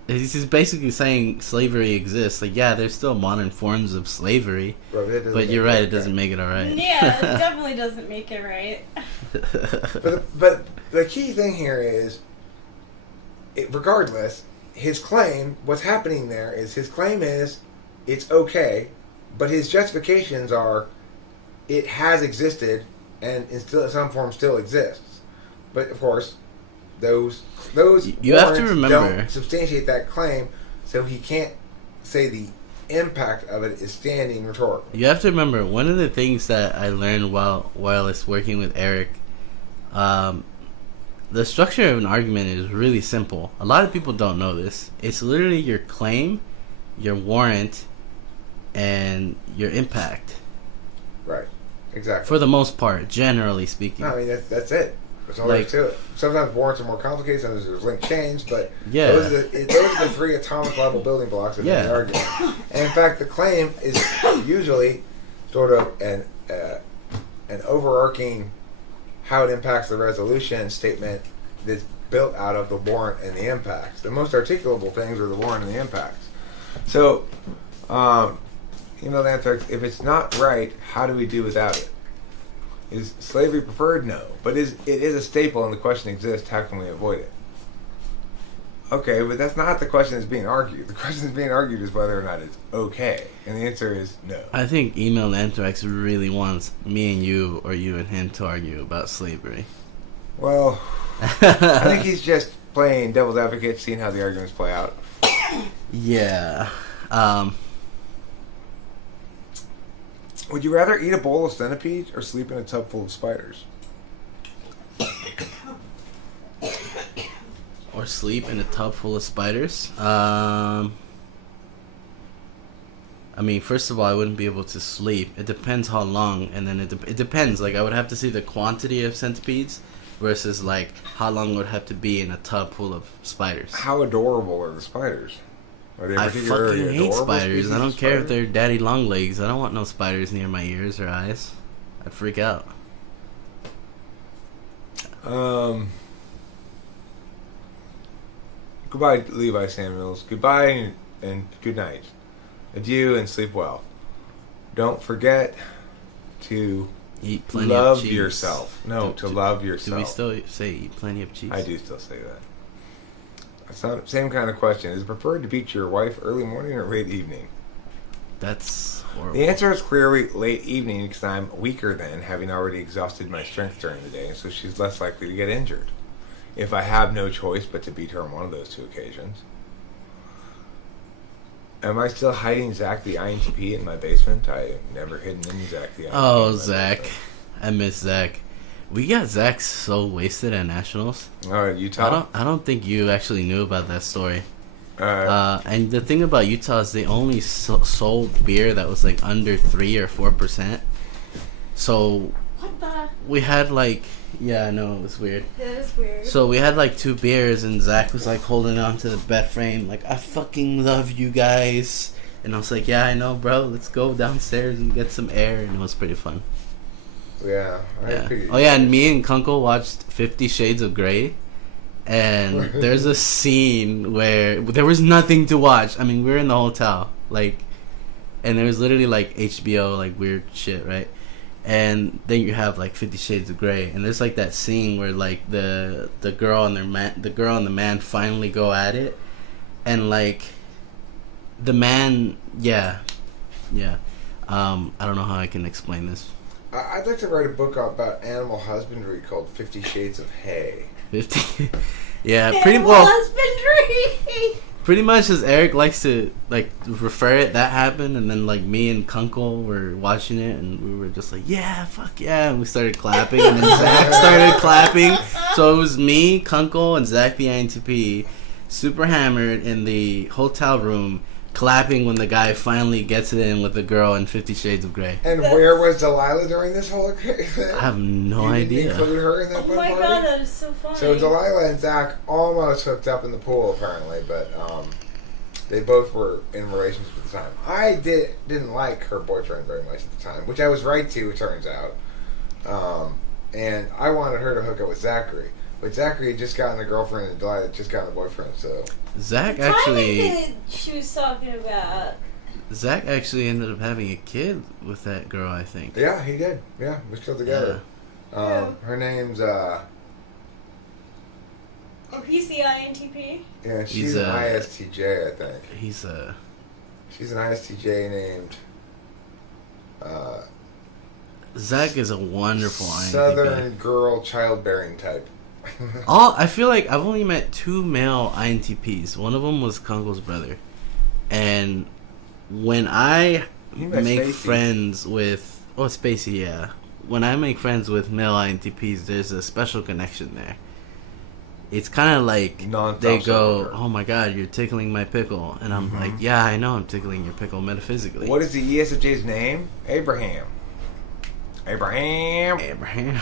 he's just basically saying slavery exists. Like, yeah, there's still modern forms of slavery, but you're right, it doesn't make it all right. Yeah, it definitely doesn't make it right. But the key thing here is, regardless, his claim, what's happening there is his claim is it's okay, but his justifications are it has existed and in some form still exists. But of course, those you have to remember don't substantiate that claim, so he can't say the impact of it is standing rhetorical. You have to remember, one of the things that I learned while it's working with Eric, the structure of an argument is really simple. A lot of people don't know this. It's literally your claim, your warrant, and your impact. Right. Exactly. For the most part, generally speaking. No, I mean, that's it. That's all there is to it. Sometimes warrants are more complicated, sometimes there's linked chains, but those are the three atomic level building blocks of the argument. And in fact, the claim is usually sort of an overarching how it impacts the resolution statement that's built out of the warrant and the impacts. The most articulable things are the warrant and the impacts. So, email Anthrax, if it's not right, how do we do without it? Is slavery preferred? No. But it is a staple and the question exists, how can we avoid it? Okay, but that's not the question that's being argued. The question that's being argued is whether or not it's okay. And the answer is no. I think Email Anthrax really wants me and you, or you and him, to argue about slavery. Well, I think he's just playing devil's advocate, seeing how the arguments play out. Yeah. Would you rather eat a bowl of centipedes or sleep in a tub full of spiders? Or sleep in a tub full of spiders? I mean, first of all, I wouldn't be able to sleep. It depends how long, and then it depends. Like, I would have to see the quantity of centipedes, versus like how long it would have to be in a tub full of spiders. How adorable are the spiders? Are they I particularly fucking hate adorable spiders. species I don't of care if spider? they're daddy long legs. I don't want no spiders near my ears or eyes. I'd freak out. Goodbye, Levi Samuels. Goodbye and good night. Adieu and sleep well. Don't forget to Eat plenty love of cheese. yourself. No, to love yourself. Do we still say eat plenty of cheese? I do still say that. It's not, same kind of question. Is it preferred to beat your wife early morning or late evening? That's horrible. The answer is clearly late evening because I'm weaker then, having already exhausted my strength during the day, so she's less likely to get injured. If I have no choice but to beat her on one of those two occasions. Am I still hiding Zach the INTP in my basement? I have never hidden any Zach the INTP. Oh, in my Zach. basement. I miss Zach. We got Zach so wasted at Nationals. Utah? I don't think you actually knew about that story. Uh, And the thing about Utah is they only sold beer that was like under 3 or 4%. So What the? we had like, yeah, I know, it was weird. That is weird. So we had like 2 beers and Zach was like holding on to the bed frame like, I fucking love you guys. And I was like, yeah, I know, bro. Let's go downstairs and get some air. And it was pretty fun. yeah. Yeah. Oh yeah, and me and Kunkel watched 50 Shades of Grey. And there's a scene where there was nothing to watch. I mean, we were in the hotel, like, and there was literally like HBO, like weird shit, right? And then you have like 50 Shades of Grey, and there's like that scene where like the girl and the man finally go at it, and like the man, yeah. I don't know how I can explain this. I'd like to write a book about animal husbandry called 50 Shades of Hay. 50, yeah, pretty well. Husbandry. Pretty much as Eric likes to like refer it, that happened, and then like me and Kunkel were watching it, and we were just like, yeah, fuck yeah, and we started clapping, and then Zach started clapping. So it was me, Kunkel, and Zach the INTP, super hammered in the hotel room, clapping when the guy finally gets it in with the girl in 50 Shades of Grey. And where was Delilah during this whole thing? I have no You idea. didn't include her in that Oh fun my party? god, that is so funny. So Delilah and Zach almost hooked up in the pool apparently, but they both were in relationships at the time. I didn't like her boyfriend very much at the time, which I was right to, it turns out. And I wanted her to hook up with Zachary. But Zachary had just gotten a girlfriend and Delilah had just gotten a boyfriend, so... Zach Timing actually that she was talking about. ended up having a kid with that girl, I think. Yeah, he did. Yeah, we're still together. Yeah. Her name's, Oh, he's the INTP? yeah, she's He's, an ISTJ, I think. He's She's an ISTJ named, Zach is a wonderful INTP. Southern girl childbearing type. I feel like I've only met 2 male INTPs. One of them was Kunkel's brother, and when I You met make Spacey. friends with Spacey, yeah. When I make friends with male INTPs, there's a special connection there. It's kind of like Non-stop they go, sucker. "Oh my God, you're tickling my pickle," and I'm like, "Yeah, I know, I'm tickling your pickle metaphysically." What is the ESFJ's name? Abraham. Abraham? Abraham.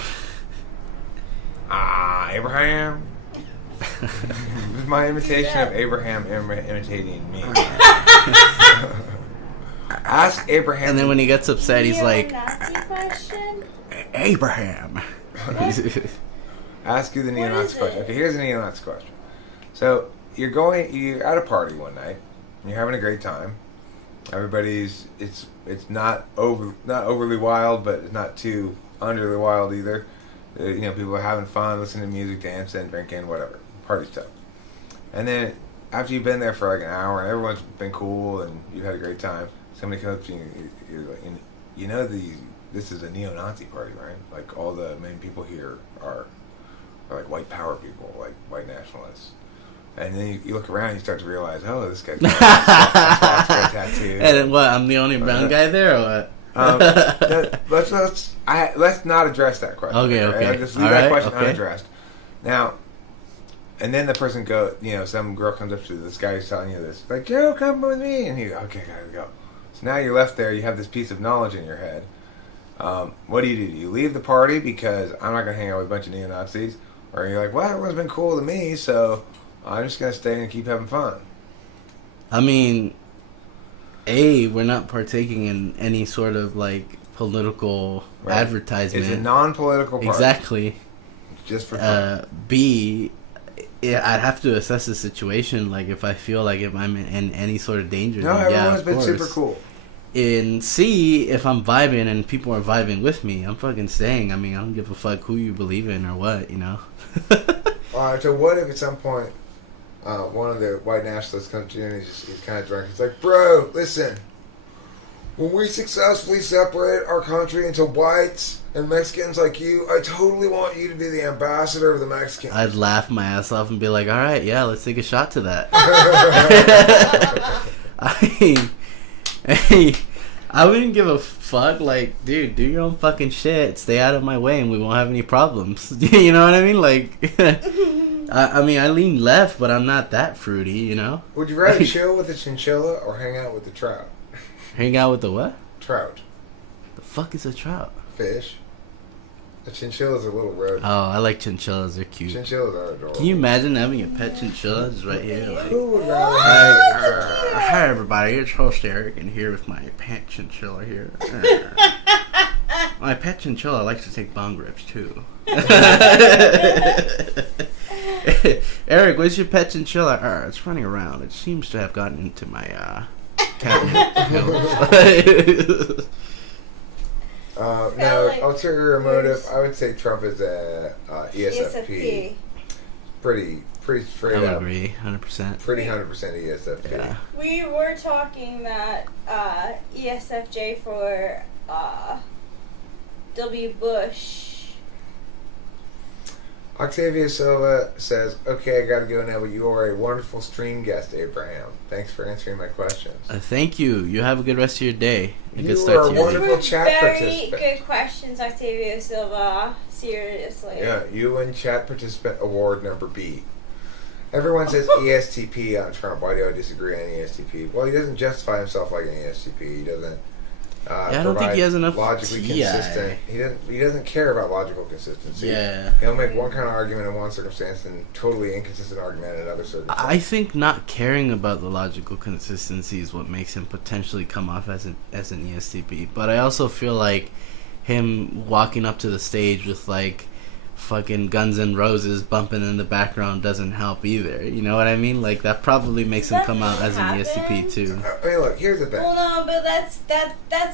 This is my imitation of Abraham imitating me. Ask Abraham. And then when he gets upset, he's like, Neo-Nazi question? "Abraham." Ask you the What neo-Nazi is question. it? Okay, here's the neo-Nazi question. So you're at a party one night. And you're having a great time. Everybody's it's not overly wild, but it's not too underly wild either. People are having fun, listening to music, dancing, drinking, whatever, party stuff. And then after you've been there for like an hour and everyone's been cool and you've had a great time, somebody comes up to you and you're like, this is a neo-Nazi party, right? Like all the main people here are like white power people, like white nationalists. And then you look around and you start to realize, oh, this guy's got a tattoo. And then what? I'm the only brown guy there, or what? Let's not address that question. Okay. I'll just leave that question unaddressed. Now, and then the person some girl comes up to this guy who's telling you this, like, Joe, come with me, and you go, okay, gotta go. So now you're left there. You have this piece of knowledge in your head, What do? Do you leave the party because I'm not going to hang out with a bunch of neo-Nazis? Or you're like, well, everyone's been cool to me, so I'm just going to stay and keep having fun. I mean, we're not partaking in any sort of, like, political advertisement. It's a non-political party. Exactly. Just for fun. B, I'd have to assess the situation, like, if I feel like if I'm in any sort of danger. No, then everyone's been super cool. In C, if I'm vibing and people are vibing with me, I'm fucking staying. I mean, I don't give a fuck who you believe in or what, you know? Alright, so what if at some point one of the white nationalists comes to you and he's kind of drunk. He's like, bro, listen. When we successfully separate our country into whites and Mexicans like you, I totally want you to be the ambassador of the Mexicans. I'd laugh my ass off and be like, all right, yeah, let's take a shot to that. I wouldn't give a fuck. Like, dude, do your own fucking shit. Stay out of my way and we won't have any problems. You know what I mean? Like, I mean, I lean left, but I'm not that fruity, you know? Would you rather chill with a chinchilla or hang out with the trout? Hang out with the what? Trout. The fuck is a trout? Fish. A chinchilla's a little rodent. Oh, I like chinchillas. They're cute. Chinchillas are adorable. Can you imagine having a pet chinchilla just right here? Like, Who would rather hi everybody, it's host Eric, and here with my pet chinchilla here. My pet chinchilla likes to take bong rips too. Eric, where's your pet chinchilla? It's running around. It seems to have gotten into my cabinet. No, ulterior motive. I would say Trump is a ESFP. Pretty straight I would up. agree, 100%. Pretty 100% ESFP. Yeah. We were talking that ESFJ for W. Bush. Octavia Silva says, okay, I gotta go now, but you are a wonderful stream guest, Abraham. Thanks for answering my questions. Thank you. You have a good rest of your day. A You good start are to a your wonderful day. chat Very participant. good questions, Octavia Silva. Seriously. Yeah, you win chat participant award number B. Everyone says ESTP on Trump. Why do I disagree on ESTP? Well, he doesn't justify himself like an ESTP. He doesn't. I don't think he has enough logically TI. consistent. He doesn't care about logical consistency. Yeah. He'll make one kind of argument in one circumstance and totally inconsistent argument in another circumstance. I think not caring about the logical consistency is what makes him potentially come off as an ESTP. But I also feel like him walking up to the stage with like fucking Guns N' Roses bumping in the background doesn't help either. You know what I mean? Like that probably makes him come out as an ESTP too. I mean, look, here's the thing. Well, no, but that's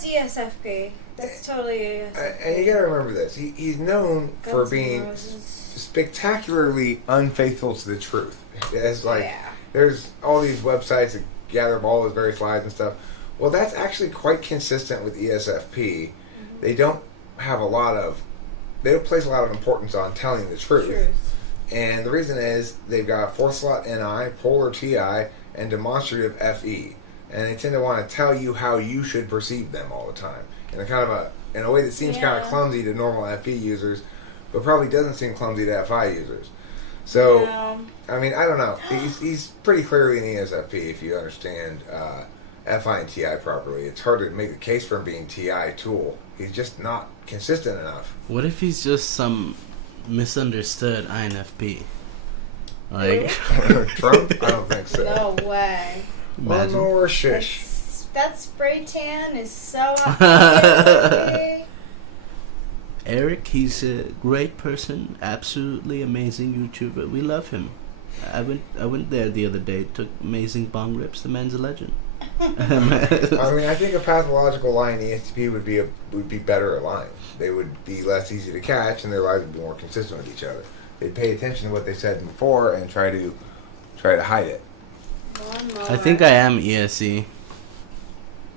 ESFP. That's totally ESFP. And you gotta remember this. He's known for Guns N' being Roses. spectacularly unfaithful to the truth. It's like, Yeah. there's all these websites that gather up all his various lies and stuff. Well, that's actually quite consistent with ESFP. Mm-hmm. They don't place a lot of importance on telling the truth. And the reason is they've got 4 slot NI, polar TI, and demonstrative FE. And they tend to want to tell you how you should perceive them all the time. In a way that seems kind of clumsy to normal FE users, but probably doesn't seem clumsy to FI users. So, I mean, I don't know. He's pretty clearly an ESFP if you understand FI and TI properly. It's hard to make the case for him being TI tool. He's just not consistent enough. What if he's just some misunderstood INFP? Like Trump? I don't think so. No way. One more shish. That spray tan is so ESFP. Eric, he's a great person, absolutely amazing YouTuber. We love him. I went there the other day, took amazing bong rips. The man's a legend. I mean, I think a pathological lying ESTP would be better at lying. They would be less easy to catch, and their lives would be more consistent with each other. They'd pay attention to what they said before and try to hide it. I think I am ESE.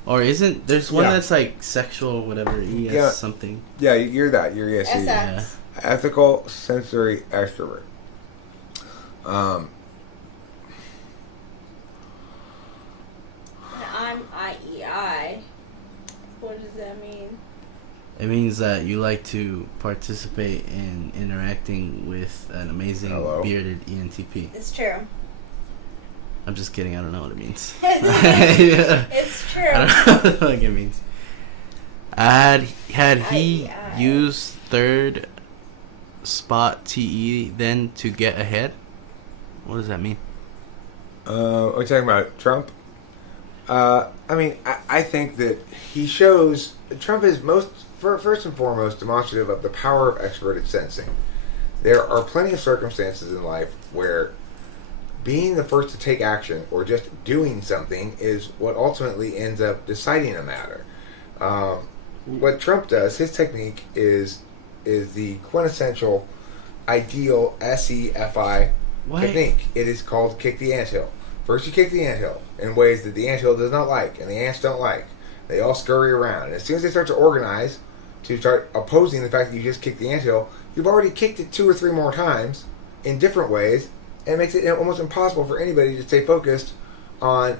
Or isn't there's one Yeah. that's like sexual whatever ES something. Yeah, you're that. You're ESE. SX. Yeah. Ethical sensory extrovert. I'm IEI. What does that mean? It means that you like to participate in interacting with an amazing Hello. bearded ENTP. It's true. I'm just kidding. I don't know what it means. It's true. I don't know what the fuck it means. Had he Aye. used third spot TE then to get ahead? What does that mean? Are we talking about Trump? I think that he shows Trump is first and foremost demonstrative of the power of extroverted sensing. There are plenty of circumstances in life where being the first to take action or just doing something is what ultimately ends up deciding a matter. What Trump does, his technique is the quintessential ideal SEFI technique. It is called kick the anthill. First you kick the anthill in ways that the anthill does not like and the ants don't like. They all scurry around. And as soon as they start to organize to start opposing the fact that you just kicked the anthill, you've already kicked it 2 or 3 more times in different ways, and it makes it almost impossible for anybody to stay focused on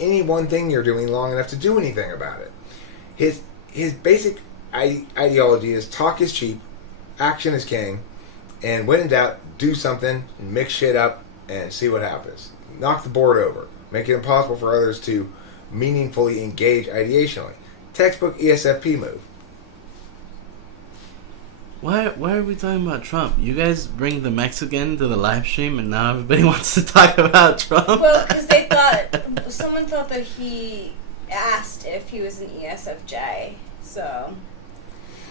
any one thing you're doing long enough to do anything about it. His basic ideology is talk is cheap, action is king, and when in doubt, do something, and mix shit up, and see what happens. Knock the board over. Make it impossible for others to meaningfully engage ideationally. Textbook ESFP move. Why are we talking about Trump? You guys bring the Mexican to the live stream and now everybody wants to talk about Trump? Well, because someone thought that he asked if he was an ESFJ. So,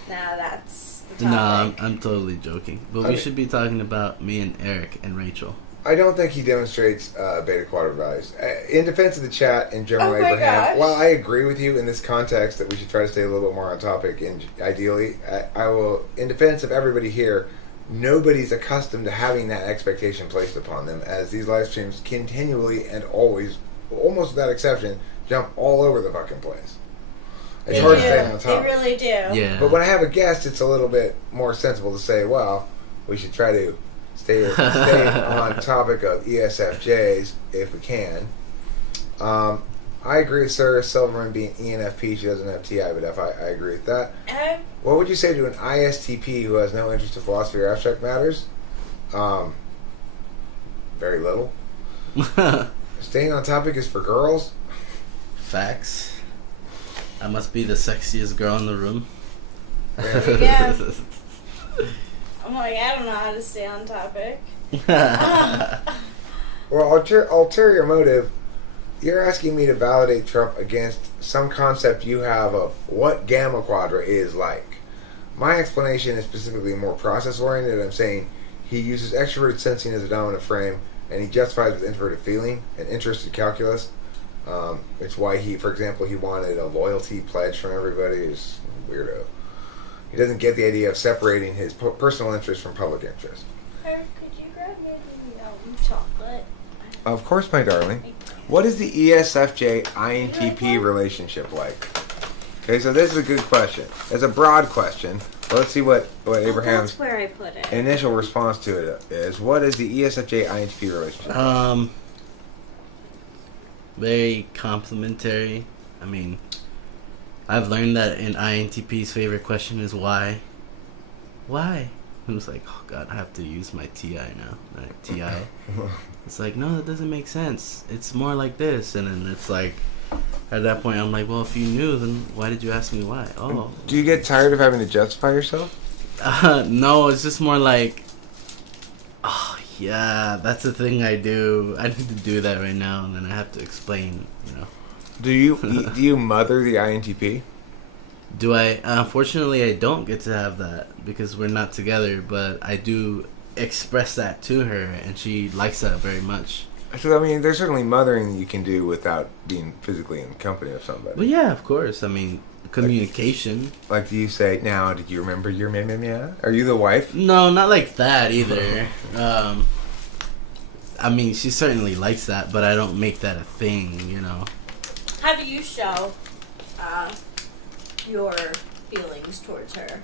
now that's the topic. No, I'm totally joking. But we should be talking about me and Eric and Rachel. I don't think he demonstrates beta quadrant values. In defense of the chat and General Abraham, gosh. while I agree with you in this context that we should try to stay a little bit more on topic, and ideally, I will, in defense of everybody here, nobody's accustomed to having that expectation placed upon them, as these live streams continually and always, almost without exception, jump all over the fucking place. It's hard to stay on topic. They really do. Yeah. But when I have a guest, it's a little bit more sensible to say, well, we should try to stay on topic of ESFJs if we can. I agree with Sarah Silverman being ENFP. She doesn't have TI, but I agree with that. What would you say to an ISTP who has no interest in philosophy or abstract matters? Very little. Staying on topic is for girls. Facts. I must be the sexiest girl in the room. Yeah. I'm like, I don't know how to stay on topic. Well, ulterior motive, you're asking me to validate Trump against some concept you have of what Gamma Quadra is like. My explanation is specifically more process-oriented. I'm saying he uses extroverted sensing as a dominant frame, and he justifies with introverted feeling and interested calculus. It's why for example, he wanted a loyalty pledge from everybody. He's a weirdo. He doesn't get the idea of separating his personal interest from public interest. Could you grab me chocolate? Of course, my darling. What is the ESFJ INTP relationship like? Okay, so this is a good question. It's a broad question. But let's see what Abraham's That's where I put it. initial response to it is. What is the ESFJ INTP relationship? Very complimentary. I mean, I've learned that in INTP's favorite question is why. Why? I was like, oh god, I have to use my TI now. Right? TI. It's like, no, that doesn't make sense. It's more like this. And then it's like, at that point, I'm like, well, if you knew, then why did you ask me why? Oh. Do you get tired of having to justify yourself? No, it's just more like, oh, yeah, that's the thing I do. I need to do that right now, and then I have to explain, you know. Do you mother the INTP? Do I? Unfortunately, I don't get to have that because we're not together, but I do express that to her, and she likes that very much. So, I mean, there's certainly mothering that you can do without being physically in the company of somebody. But yeah, of course. I mean, communication. Like, do you say, now, did you remember your meh? Are you the wife? No, not like that either. I mean, she certainly likes that, but I don't make that a thing, you know. How do you show your feelings towards her?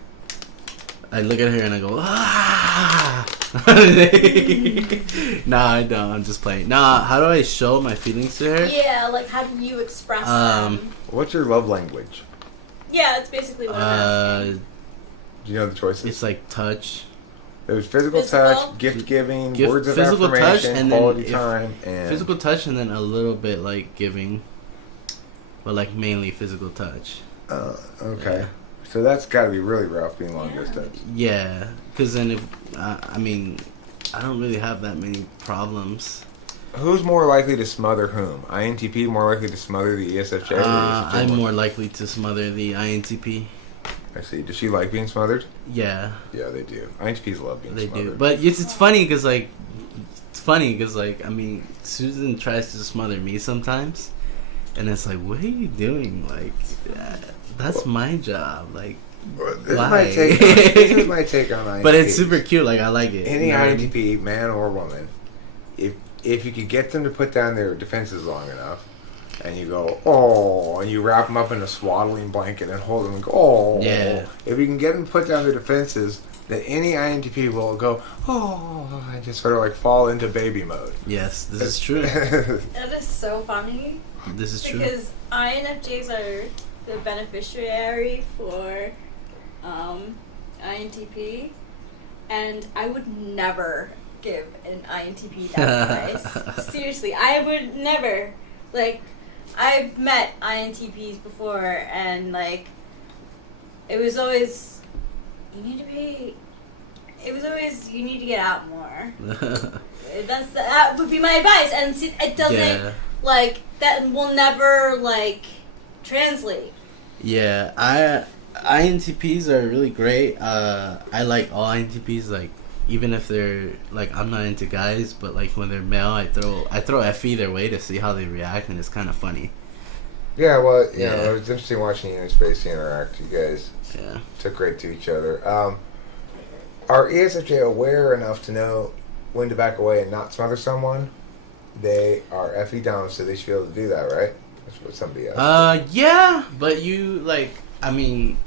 I look at her and I go, ah! Nah, I don't. I'm just playing. Nah, how do I show my feelings to her? Yeah, like how do you express them? What's your love language? Yeah, that's basically what I'm asking. Do you know the choices? It's like touch. There's physical touch, gift giving, words of affirmation, quality time, and physical touch, and then a little bit like giving, but like mainly physical touch. Okay. So that's got to be really rough being long Yeah. distance. Yeah, because then if I mean, I don't really have that many problems. Who's more likely to smother whom? INTP more likely to smother the ESFJ? Or the ESFJ I'm more likely to smother the INTP. I see. Does she like being smothered? Yeah, Yeah, they do. INTPs love being they smothered. do. But it's funny because I mean, Susan tries to smother me sometimes, and it's like, what are you doing? Like, that's my job. Like, This why? is my take on INTPs. But it's super cute. Like, I like it. Any You know what I mean? INTP, man or woman, if you could get them to put down their defenses long enough, and you go, oh, and you wrap them up in a swaddling blanket and hold them and go, oh. Yeah. If you can get them to put down their defenses, then any INTP will go, oh, and just sort of like fall into baby mode. Yes, this is true. That is so funny. This is true. Because INFJs are the beneficiary for INTP, and I would never give an INTP that advice. Seriously, I would never. Like, I've met INTPs before, and like, it was always you need to get out more. That would be my advice, and see, it doesn't. Yeah. Like, that will never, like, translate. Yeah, INTPs are really great. I like all INTPs. Like, even if they're like, I'm not into guys, but like when they're male, I throw FE their way to see how they react, and it's kind of funny. Yeah, well, you Yeah. know, it was interesting watching you and Spacey interact. You guys Yeah. took right to each other. Are ESFJ aware enough to know when to back away and not smother someone? They are FE down, so they should be able to do that, right? That's what somebody else. Yeah, but you like, I mean,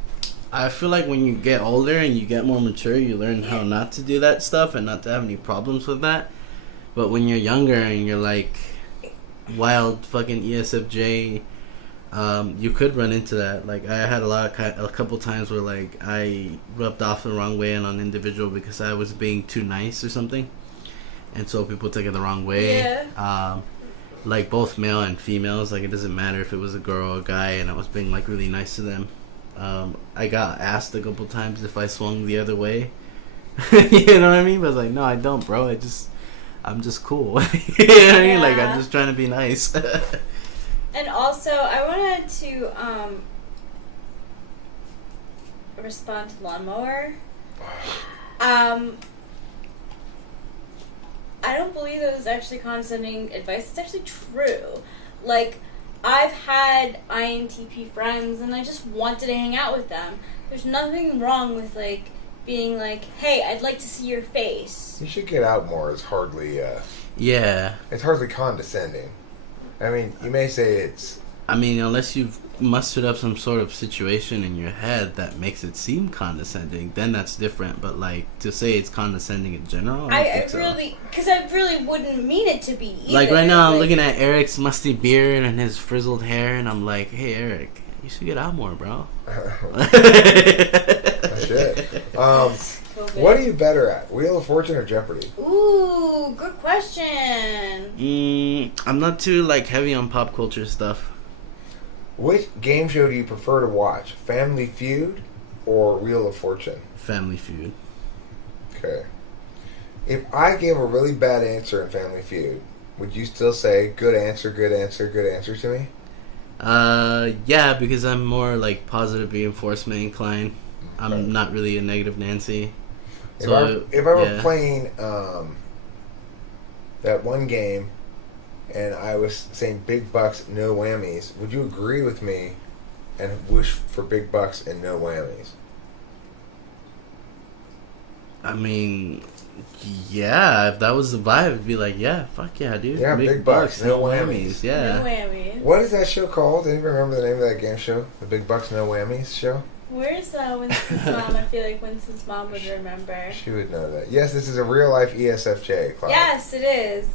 I feel like when you get older and you get more mature, you learn how not to do that stuff and not to have any problems with that. But when you're younger and you're like wild fucking ESFJ, you could run into that. Like, I had a couple times where like I rubbed off the wrong way on an individual because I was being too nice or something, and so people took it the wrong way. Yeah. Like both male and females, like it doesn't matter if it was a girl or a guy, and I was being like really nice to them. I got asked a couple times if I swung the other way. You know what I mean? But I was like, no, I don't, bro. I'm just cool. You know what I mean? Like, I'm just trying to be nice. And also, I wanted to respond to Lawnmower. I don't believe that was actually condescending advice. It's actually true. Like, I've had INTP friends, and I just wanted to hang out with them. There's nothing wrong with, like, being like, hey, I'd like to see your face. You should get out more. It's hardly Yeah. it's hardly condescending. I mean, you may say it's. I mean, unless you've mustered up some sort of situation in your head that makes it seem condescending, then that's different. But, like, to say it's condescending in general, I don't think so. Really, because I really wouldn't mean it to be either. Like, right now, I'm looking at Eric's musty beard and his frizzled hair, and I'm like, hey, Eric, you should get out more, bro. Shit. What are you better at, Wheel of Fortune or Jeopardy? Ooh, good question. I'm not too, like, heavy on pop culture stuff. Which game show do you prefer to watch, Family Feud or Wheel of Fortune? Family Feud. Okay. If I gave a really bad answer in Family Feud, would you still say good answer, good answer, good answer to me? Yeah, because I'm more, like, positive reinforcement inclined. I'm not really a negative Nancy. If So, I were yeah. playing that one game and I was saying big bucks, no whammies, would you agree with me and wish for big bucks and no whammies? I mean, yeah, if that was the vibe, it'd be like, yeah, fuck yeah, dude. Yeah, big bucks, no whammies. Yeah. No whammies. What is that show called? Anybody remember the name of that game show? The Big Bucks No Whammies show? Where's Winston's mom? I feel like Winston's mom would remember. She would know that. Yes, this is a real life ESFJ class. Yes, it is.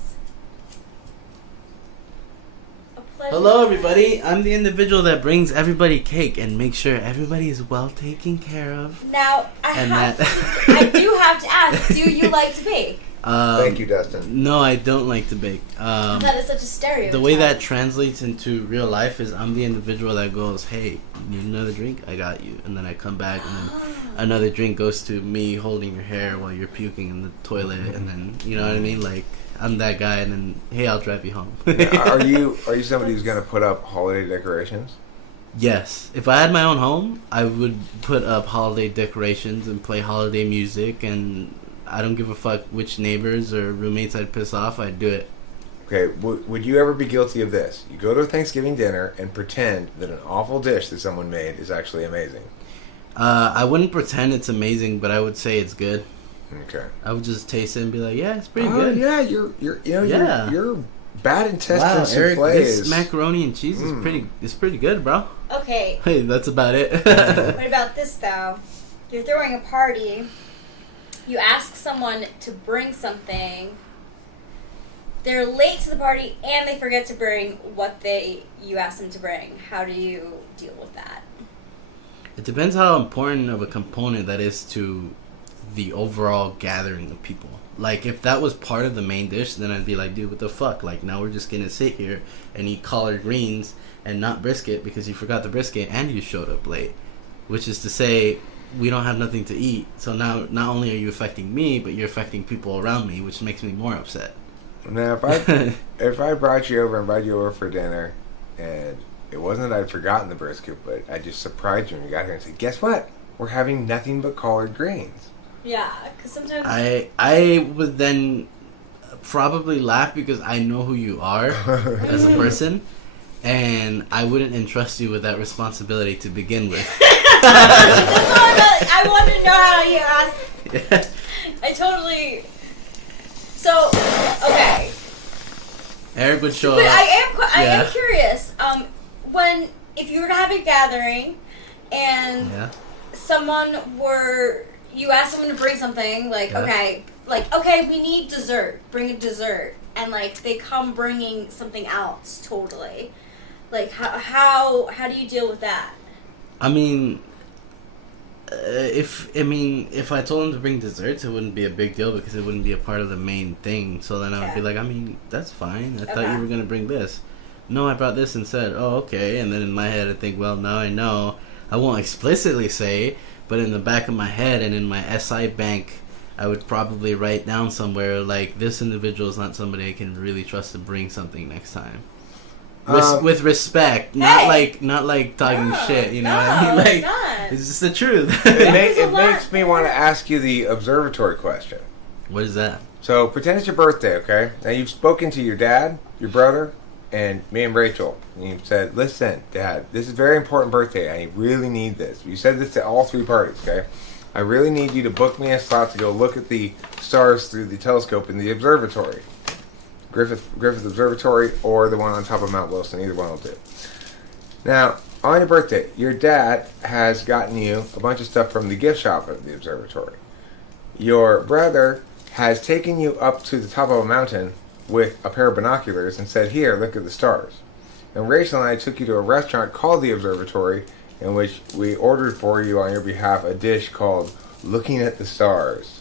A pleasure. Hello, everybody. I'm the individual that brings everybody cake and makes sure everybody is well taken care of. Now, I And have that- I do have to ask, do you like to bake? Thank you, Dustin. No, I don't like to bake. That is such a stereotype. The way that translates into real life is I'm the individual that goes, hey, you need another drink? I got you. And then I come back and then another drink goes to me holding your hair while you're puking in the toilet. And then, you know what I mean? Like, I'm that guy, and then, hey, I'll drive you home. Now, are you somebody who's going to put up holiday decorations? Yes. If I had my own home, I would put up holiday decorations and play holiday music, and I don't give a fuck which neighbors or roommates I'd piss off. I'd do it. Okay, would you ever be guilty of this? You go to a Thanksgiving dinner and pretend that an awful dish that someone made is actually amazing. I wouldn't pretend it's amazing, but I would say it's good. Okay. I would just taste it and be like, yeah, it's pretty Oh good. yeah, your bad intestine Wow, Eric, souffle this is macaroni and cheese is pretty good, bro. Okay. Hey, that's about it. What about this though? You're throwing a party. You ask someone to bring something. They're late to the party and they forget to bring what you asked them to bring. How do you deal with that? It depends how important of a component that is to the overall gathering of people. Like, if that was part of the main dish, then I'd be like, dude, what the fuck? Like, now we're just gonna sit here and eat collard greens and not brisket because you forgot the brisket and you showed up late. Which is to say, we don't have nothing to eat. So now, not only are you affecting me, but you're affecting people around me, which makes me more upset. Now, if I brought you over and invited you over for dinner, and it wasn't that I'd forgotten the brisket, but I just surprised you when you got here and said, guess what? We're having nothing but collard greens. Yeah, because sometimes... I would then probably laugh because I know who you are as a person, and I wouldn't entrust you with that responsibility to begin with. I wanted to know how you asked. Yeah. I totally... So, okay. Eric would show But up. I am curious. If you were to have a gathering and you ask someone to bring something, like, okay, we need dessert. Bring a dessert. And, like, they come bringing something else, totally. Like, how do you deal with that? I mean, if I told him to bring desserts, it wouldn't be a big deal because it wouldn't be a part of the main thing. So then I would be like, I mean, that's fine. I thought you were going to bring this. No, I brought this instead. Oh, okay. And then in my head, I think, well, now I know. I won't explicitly say, but in the back of my head and in my SI bank, I would probably write down somewhere, like, this individual is not somebody I can really trust to bring something next time. With respect, not like talking shit, you know what I mean? Like, it's just the truth. It makes me want to ask you the observatory question. What is that? So, pretend it's your birthday, okay? Now, you've spoken to your dad, your brother, and me and Rachel. And you've said, listen, Dad, this is a very important birthday. I really need this. You said this to all three parties, okay? I really need you to book me a slot to go look at the stars through the telescope in the observatory. Griffith Observatory or the one on top of Mount Wilson. Either one will do. Now, on your birthday, your dad has gotten you a bunch of stuff from the gift shop at the observatory. Your brother has taken you up to the top of a mountain with a pair of binoculars and said, here, look at the stars. And Rachel and I took you to a restaurant called the Observatory in which we ordered for you on your behalf a dish called Looking at the Stars.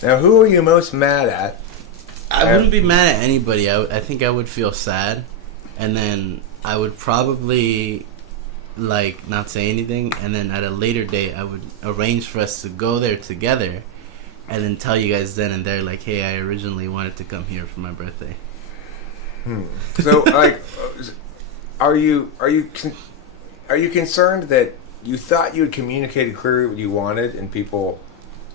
Now, who are you most mad at? I wouldn't be mad at anybody. I think I would feel sad, and then I would probably like not say anything, and then at a later date I would arrange for us to go there together, and then tell you guys then and there, like, hey, I originally wanted to come here for my birthday. So, like, are you concerned that you thought you had communicated clearly what you wanted, and people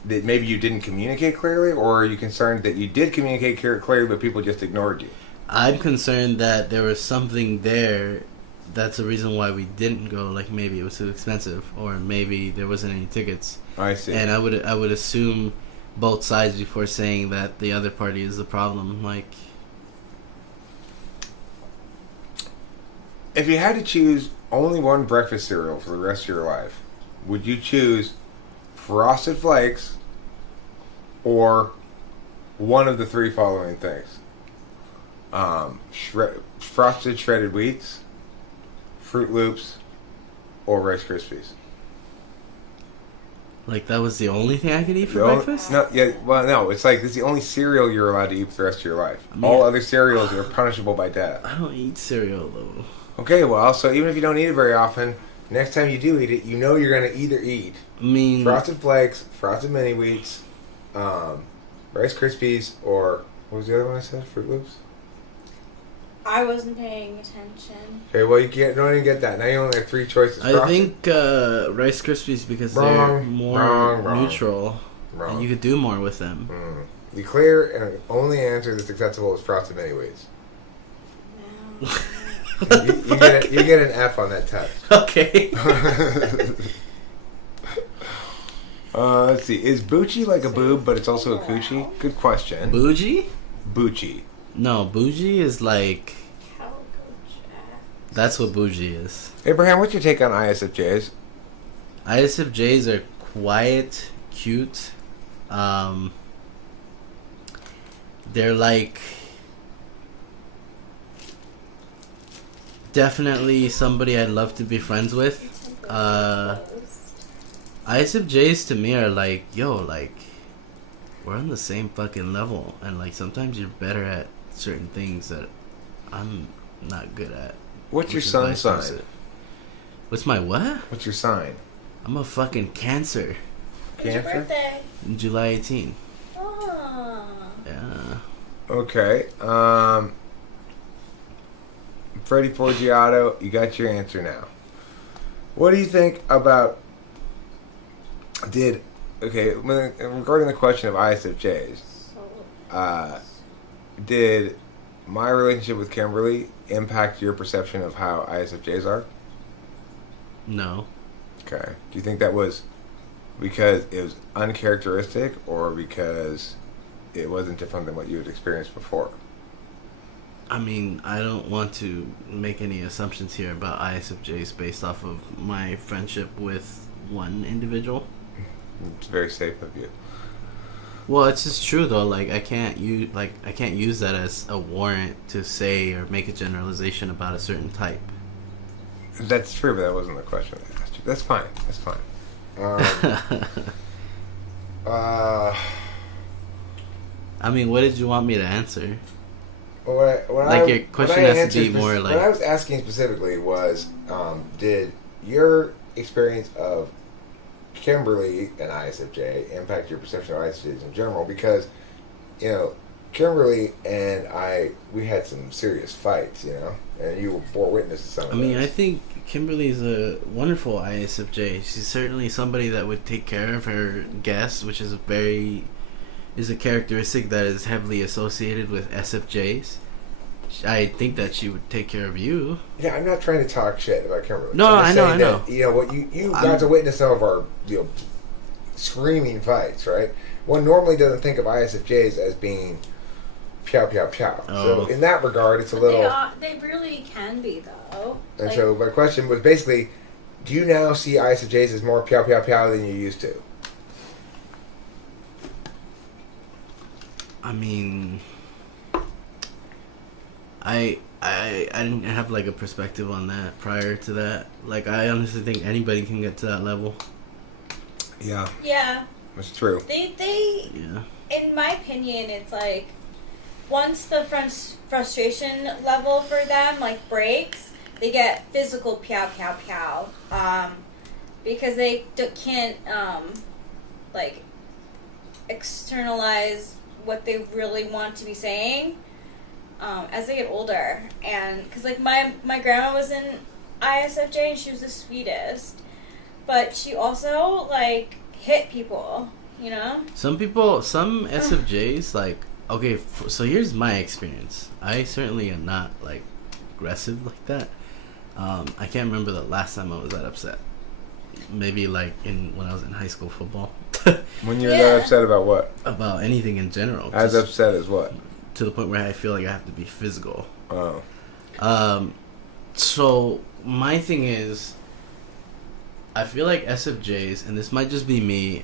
that maybe you didn't communicate clearly, or are you concerned that you did communicate clearly but people just ignored you? I'm concerned that there was something there that's the reason why we didn't go. Like, maybe it was too expensive, or maybe there wasn't any tickets. I see. And I would assume both sides before saying that the other party is the problem. Like, if you had to choose only one breakfast cereal for the rest of your life, would you choose Frosted Flakes or one of the three following things? Frosted Shredded Wheats, Fruit Loops, or Rice Krispies? Like that was the only thing I could eat for The only- breakfast? No, yeah, well, no. It's like it's the only cereal you're allowed to eat for the rest of your life. I mean- All other cereals are punishable by death. I don't eat cereal though. Okay, well, so even if you don't eat it very often, next time you do eat it, you know you're going to either eat I mean, Frosted Flakes, Frosted Mini Wheats, Rice Krispies, or what was the other one I said? Fruit Loops. I wasn't paying attention. Okay, well, don't even get that. Now you only have 3 choices. I think Rice Krispies because they're Wrong, more wrong. neutral. Wrong. And you could do more with them. The clear and only answer that's acceptable is Frosted Mini Wheats. No. You get an F on that test. Okay. Let's see. Is Bucci like a boob, but it's also a coochie? Good question. Bougie? Bucci. No, bougie is like... Calico Jack. That's what bougie is. Abraham, what's your take on ISFJs? ISFJs are quiet, cute. They're like... Definitely somebody I'd love to be friends with. ISFJs to me are like, yo, like, we're on the same fucking level. And like, sometimes you're better at certain things that I'm not good at. What's your which is sun vice sign? versa. What's my what? What's your sign? I'm a fucking Cancer. When's your Cancer? birthday? July 18. Oh. Yeah. Okay. Freddie Forgiato, you got your answer now. What do you think about... regarding the question of ISFJs, did my relationship with Kimberly impact your perception of how ISFJs are? No. Okay. Do you think that was because it was uncharacteristic or because it wasn't different than what you had experienced before? I mean, I don't want to make any assumptions here about ISFJs based off of my friendship with one individual. It's very safe of you. Well, it's just true though. Like I can't use that as a warrant to say or make a generalization about a certain type. That's true, but that wasn't the question I asked you. That's fine. That's fine. I mean, what did you want me to answer? Your question has to be more like... What I was asking specifically was, did your experience of Kimberly and ISFJ impact your perception of ISFJs in general? Because, Kimberly and we had some serious fights, and you bore witness to some of I mean, those. I think Kimberly's a wonderful ISFJ. She's certainly somebody that would take care of her guests, which is a characteristic that is heavily associated with SFJs. I think that she would take care of you. Yeah, I'm not trying to talk shit about Kimberly. No, I'm just I saying know. that, what you got to witness some of our screaming fights, right? One normally doesn't think of ISFJs as being pow pow pow. Oh. So in that regard, it's a little. They really can be though. And so my question was basically, do you now see ISFJs as more pow pow pow than you used to? I mean, I didn't have like a perspective on that prior to that. Like, I honestly think anybody can get to that level. Yeah, Yeah. that's true. They Yeah. in my opinion, it's like once the frustration level for them breaks, they get physical pow pow pow, because they can't externalize what they really want to be saying as they get older. And because my grandma was in ISFJ and she was the sweetest, but she also hit people. Some SFJs, okay, so here's my experience. I certainly am not, aggressive like that. I can't remember the last time I was that upset. Maybe, when I was in high school football. When you're that upset about what? About anything in general. As Just upset as what? to the point where I feel like I have to be physical. Oh. So, my thing is, I feel like SFJs, and this might just be me,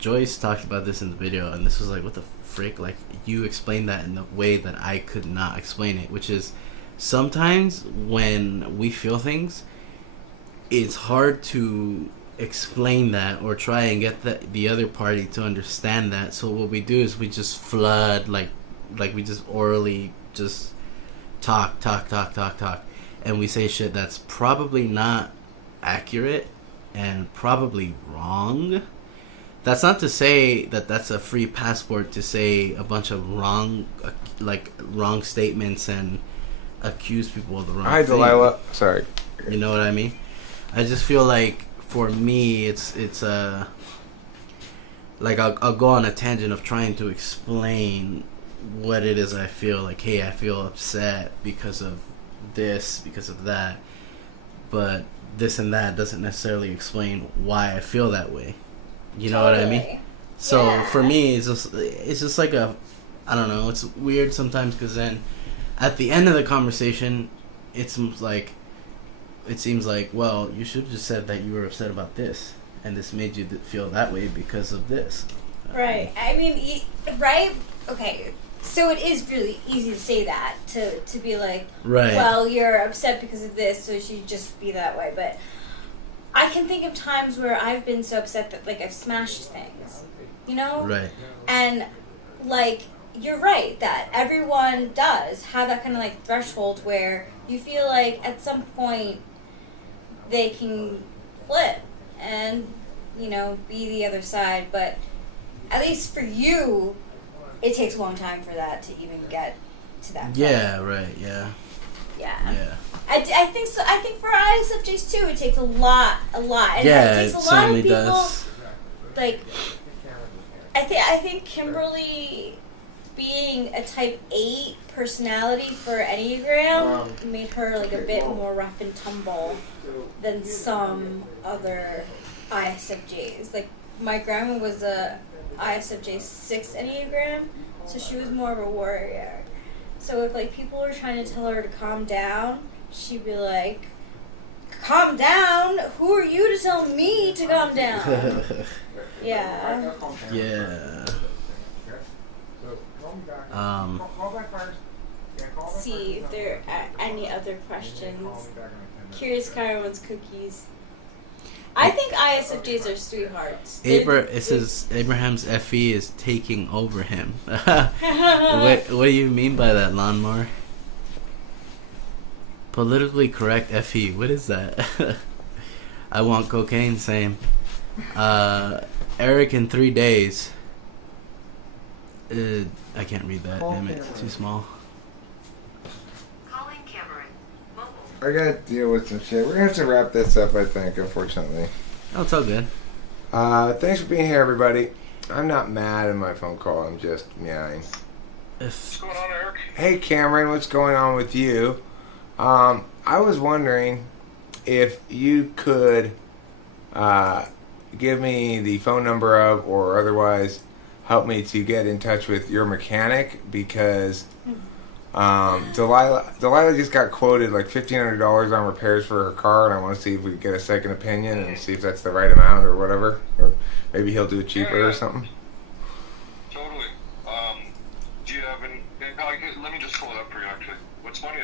Joyce talked about this in the video, and this was what the frick? You explained that in the way that I could not explain it, which is, sometimes when we feel things, it's hard to explain that or try and get the other party to understand that. So what we do is we just flood, like we just orally just talk, and we say shit that's probably not accurate and probably wrong. That's not to say that that's a free passport to say a bunch of wrong statements and accuse people of the wrong Hi, thing. Delilah. Sorry. You know what I mean? I just feel like for me, it's like I'll go on a tangent of trying to explain what it is I feel like. Hey, I feel upset because of this, because of that, but this and that doesn't necessarily explain why I feel that way. You know what I mean? So Yeah. for me, it's just like I don't know. It's weird sometimes because then at the end of the conversation, it seems like, well, you should have just said that you were upset about this, and this made you feel that way because of this. Right. I mean, right? Okay. So it is really easy to say that, to be like, Right. well, you're upset because of this, so you should just be that way. But I can think of times where I've been so upset that, like, I've smashed things, you know? Right. And, like, you're right that everyone does have that kind of, like, threshold where you feel like at some point they can flip and, you know, be the other side. But at least for you, it takes a long time for that to even get to that point. Yeah. Right. Yeah. Yeah. I think so. I think for ISFJs too, it takes a lot. And Yeah, it takes a it lot of certainly people. does. Like, I think Kimberly being a type 8 personality for Enneagram made her like a bit more rough and tumble than some other ISFJs. Like, my grandma was a ISFJ 6 Enneagram, so she was more of a warrior. So if, like, people were trying to tell her to calm down, she'd be like, calm down? Who are you to tell me to calm down? Yeah. Yeah. Let's see if there are any other questions. Curious Kyra wants cookies. I think ISFJs are sweethearts. It says Abraham's FE is taking over him. What do you mean by that, Lawnmower? Politically correct FE. What is that? I want cocaine. Same. Eric in 3 days. I can't read that. Damn it, too small. Calling Cameron. Mobile. I gotta deal with some shit. We're gonna have to wrap this up, I think, unfortunately. Oh, it's all good. Thanks for being here, everybody. I'm not mad at my phone call. I'm just meowing. If, What's going on, Eric? Hey, Cameron, what's going on with you? I was wondering if you could give me the phone number of, or otherwise help me to get in touch with your mechanic, because Delilah just got quoted like $1,500 on repairs for her car, and I want to see if we can get a second opinion and see if that's the right amount or whatever, or maybe he'll do it cheaper or something.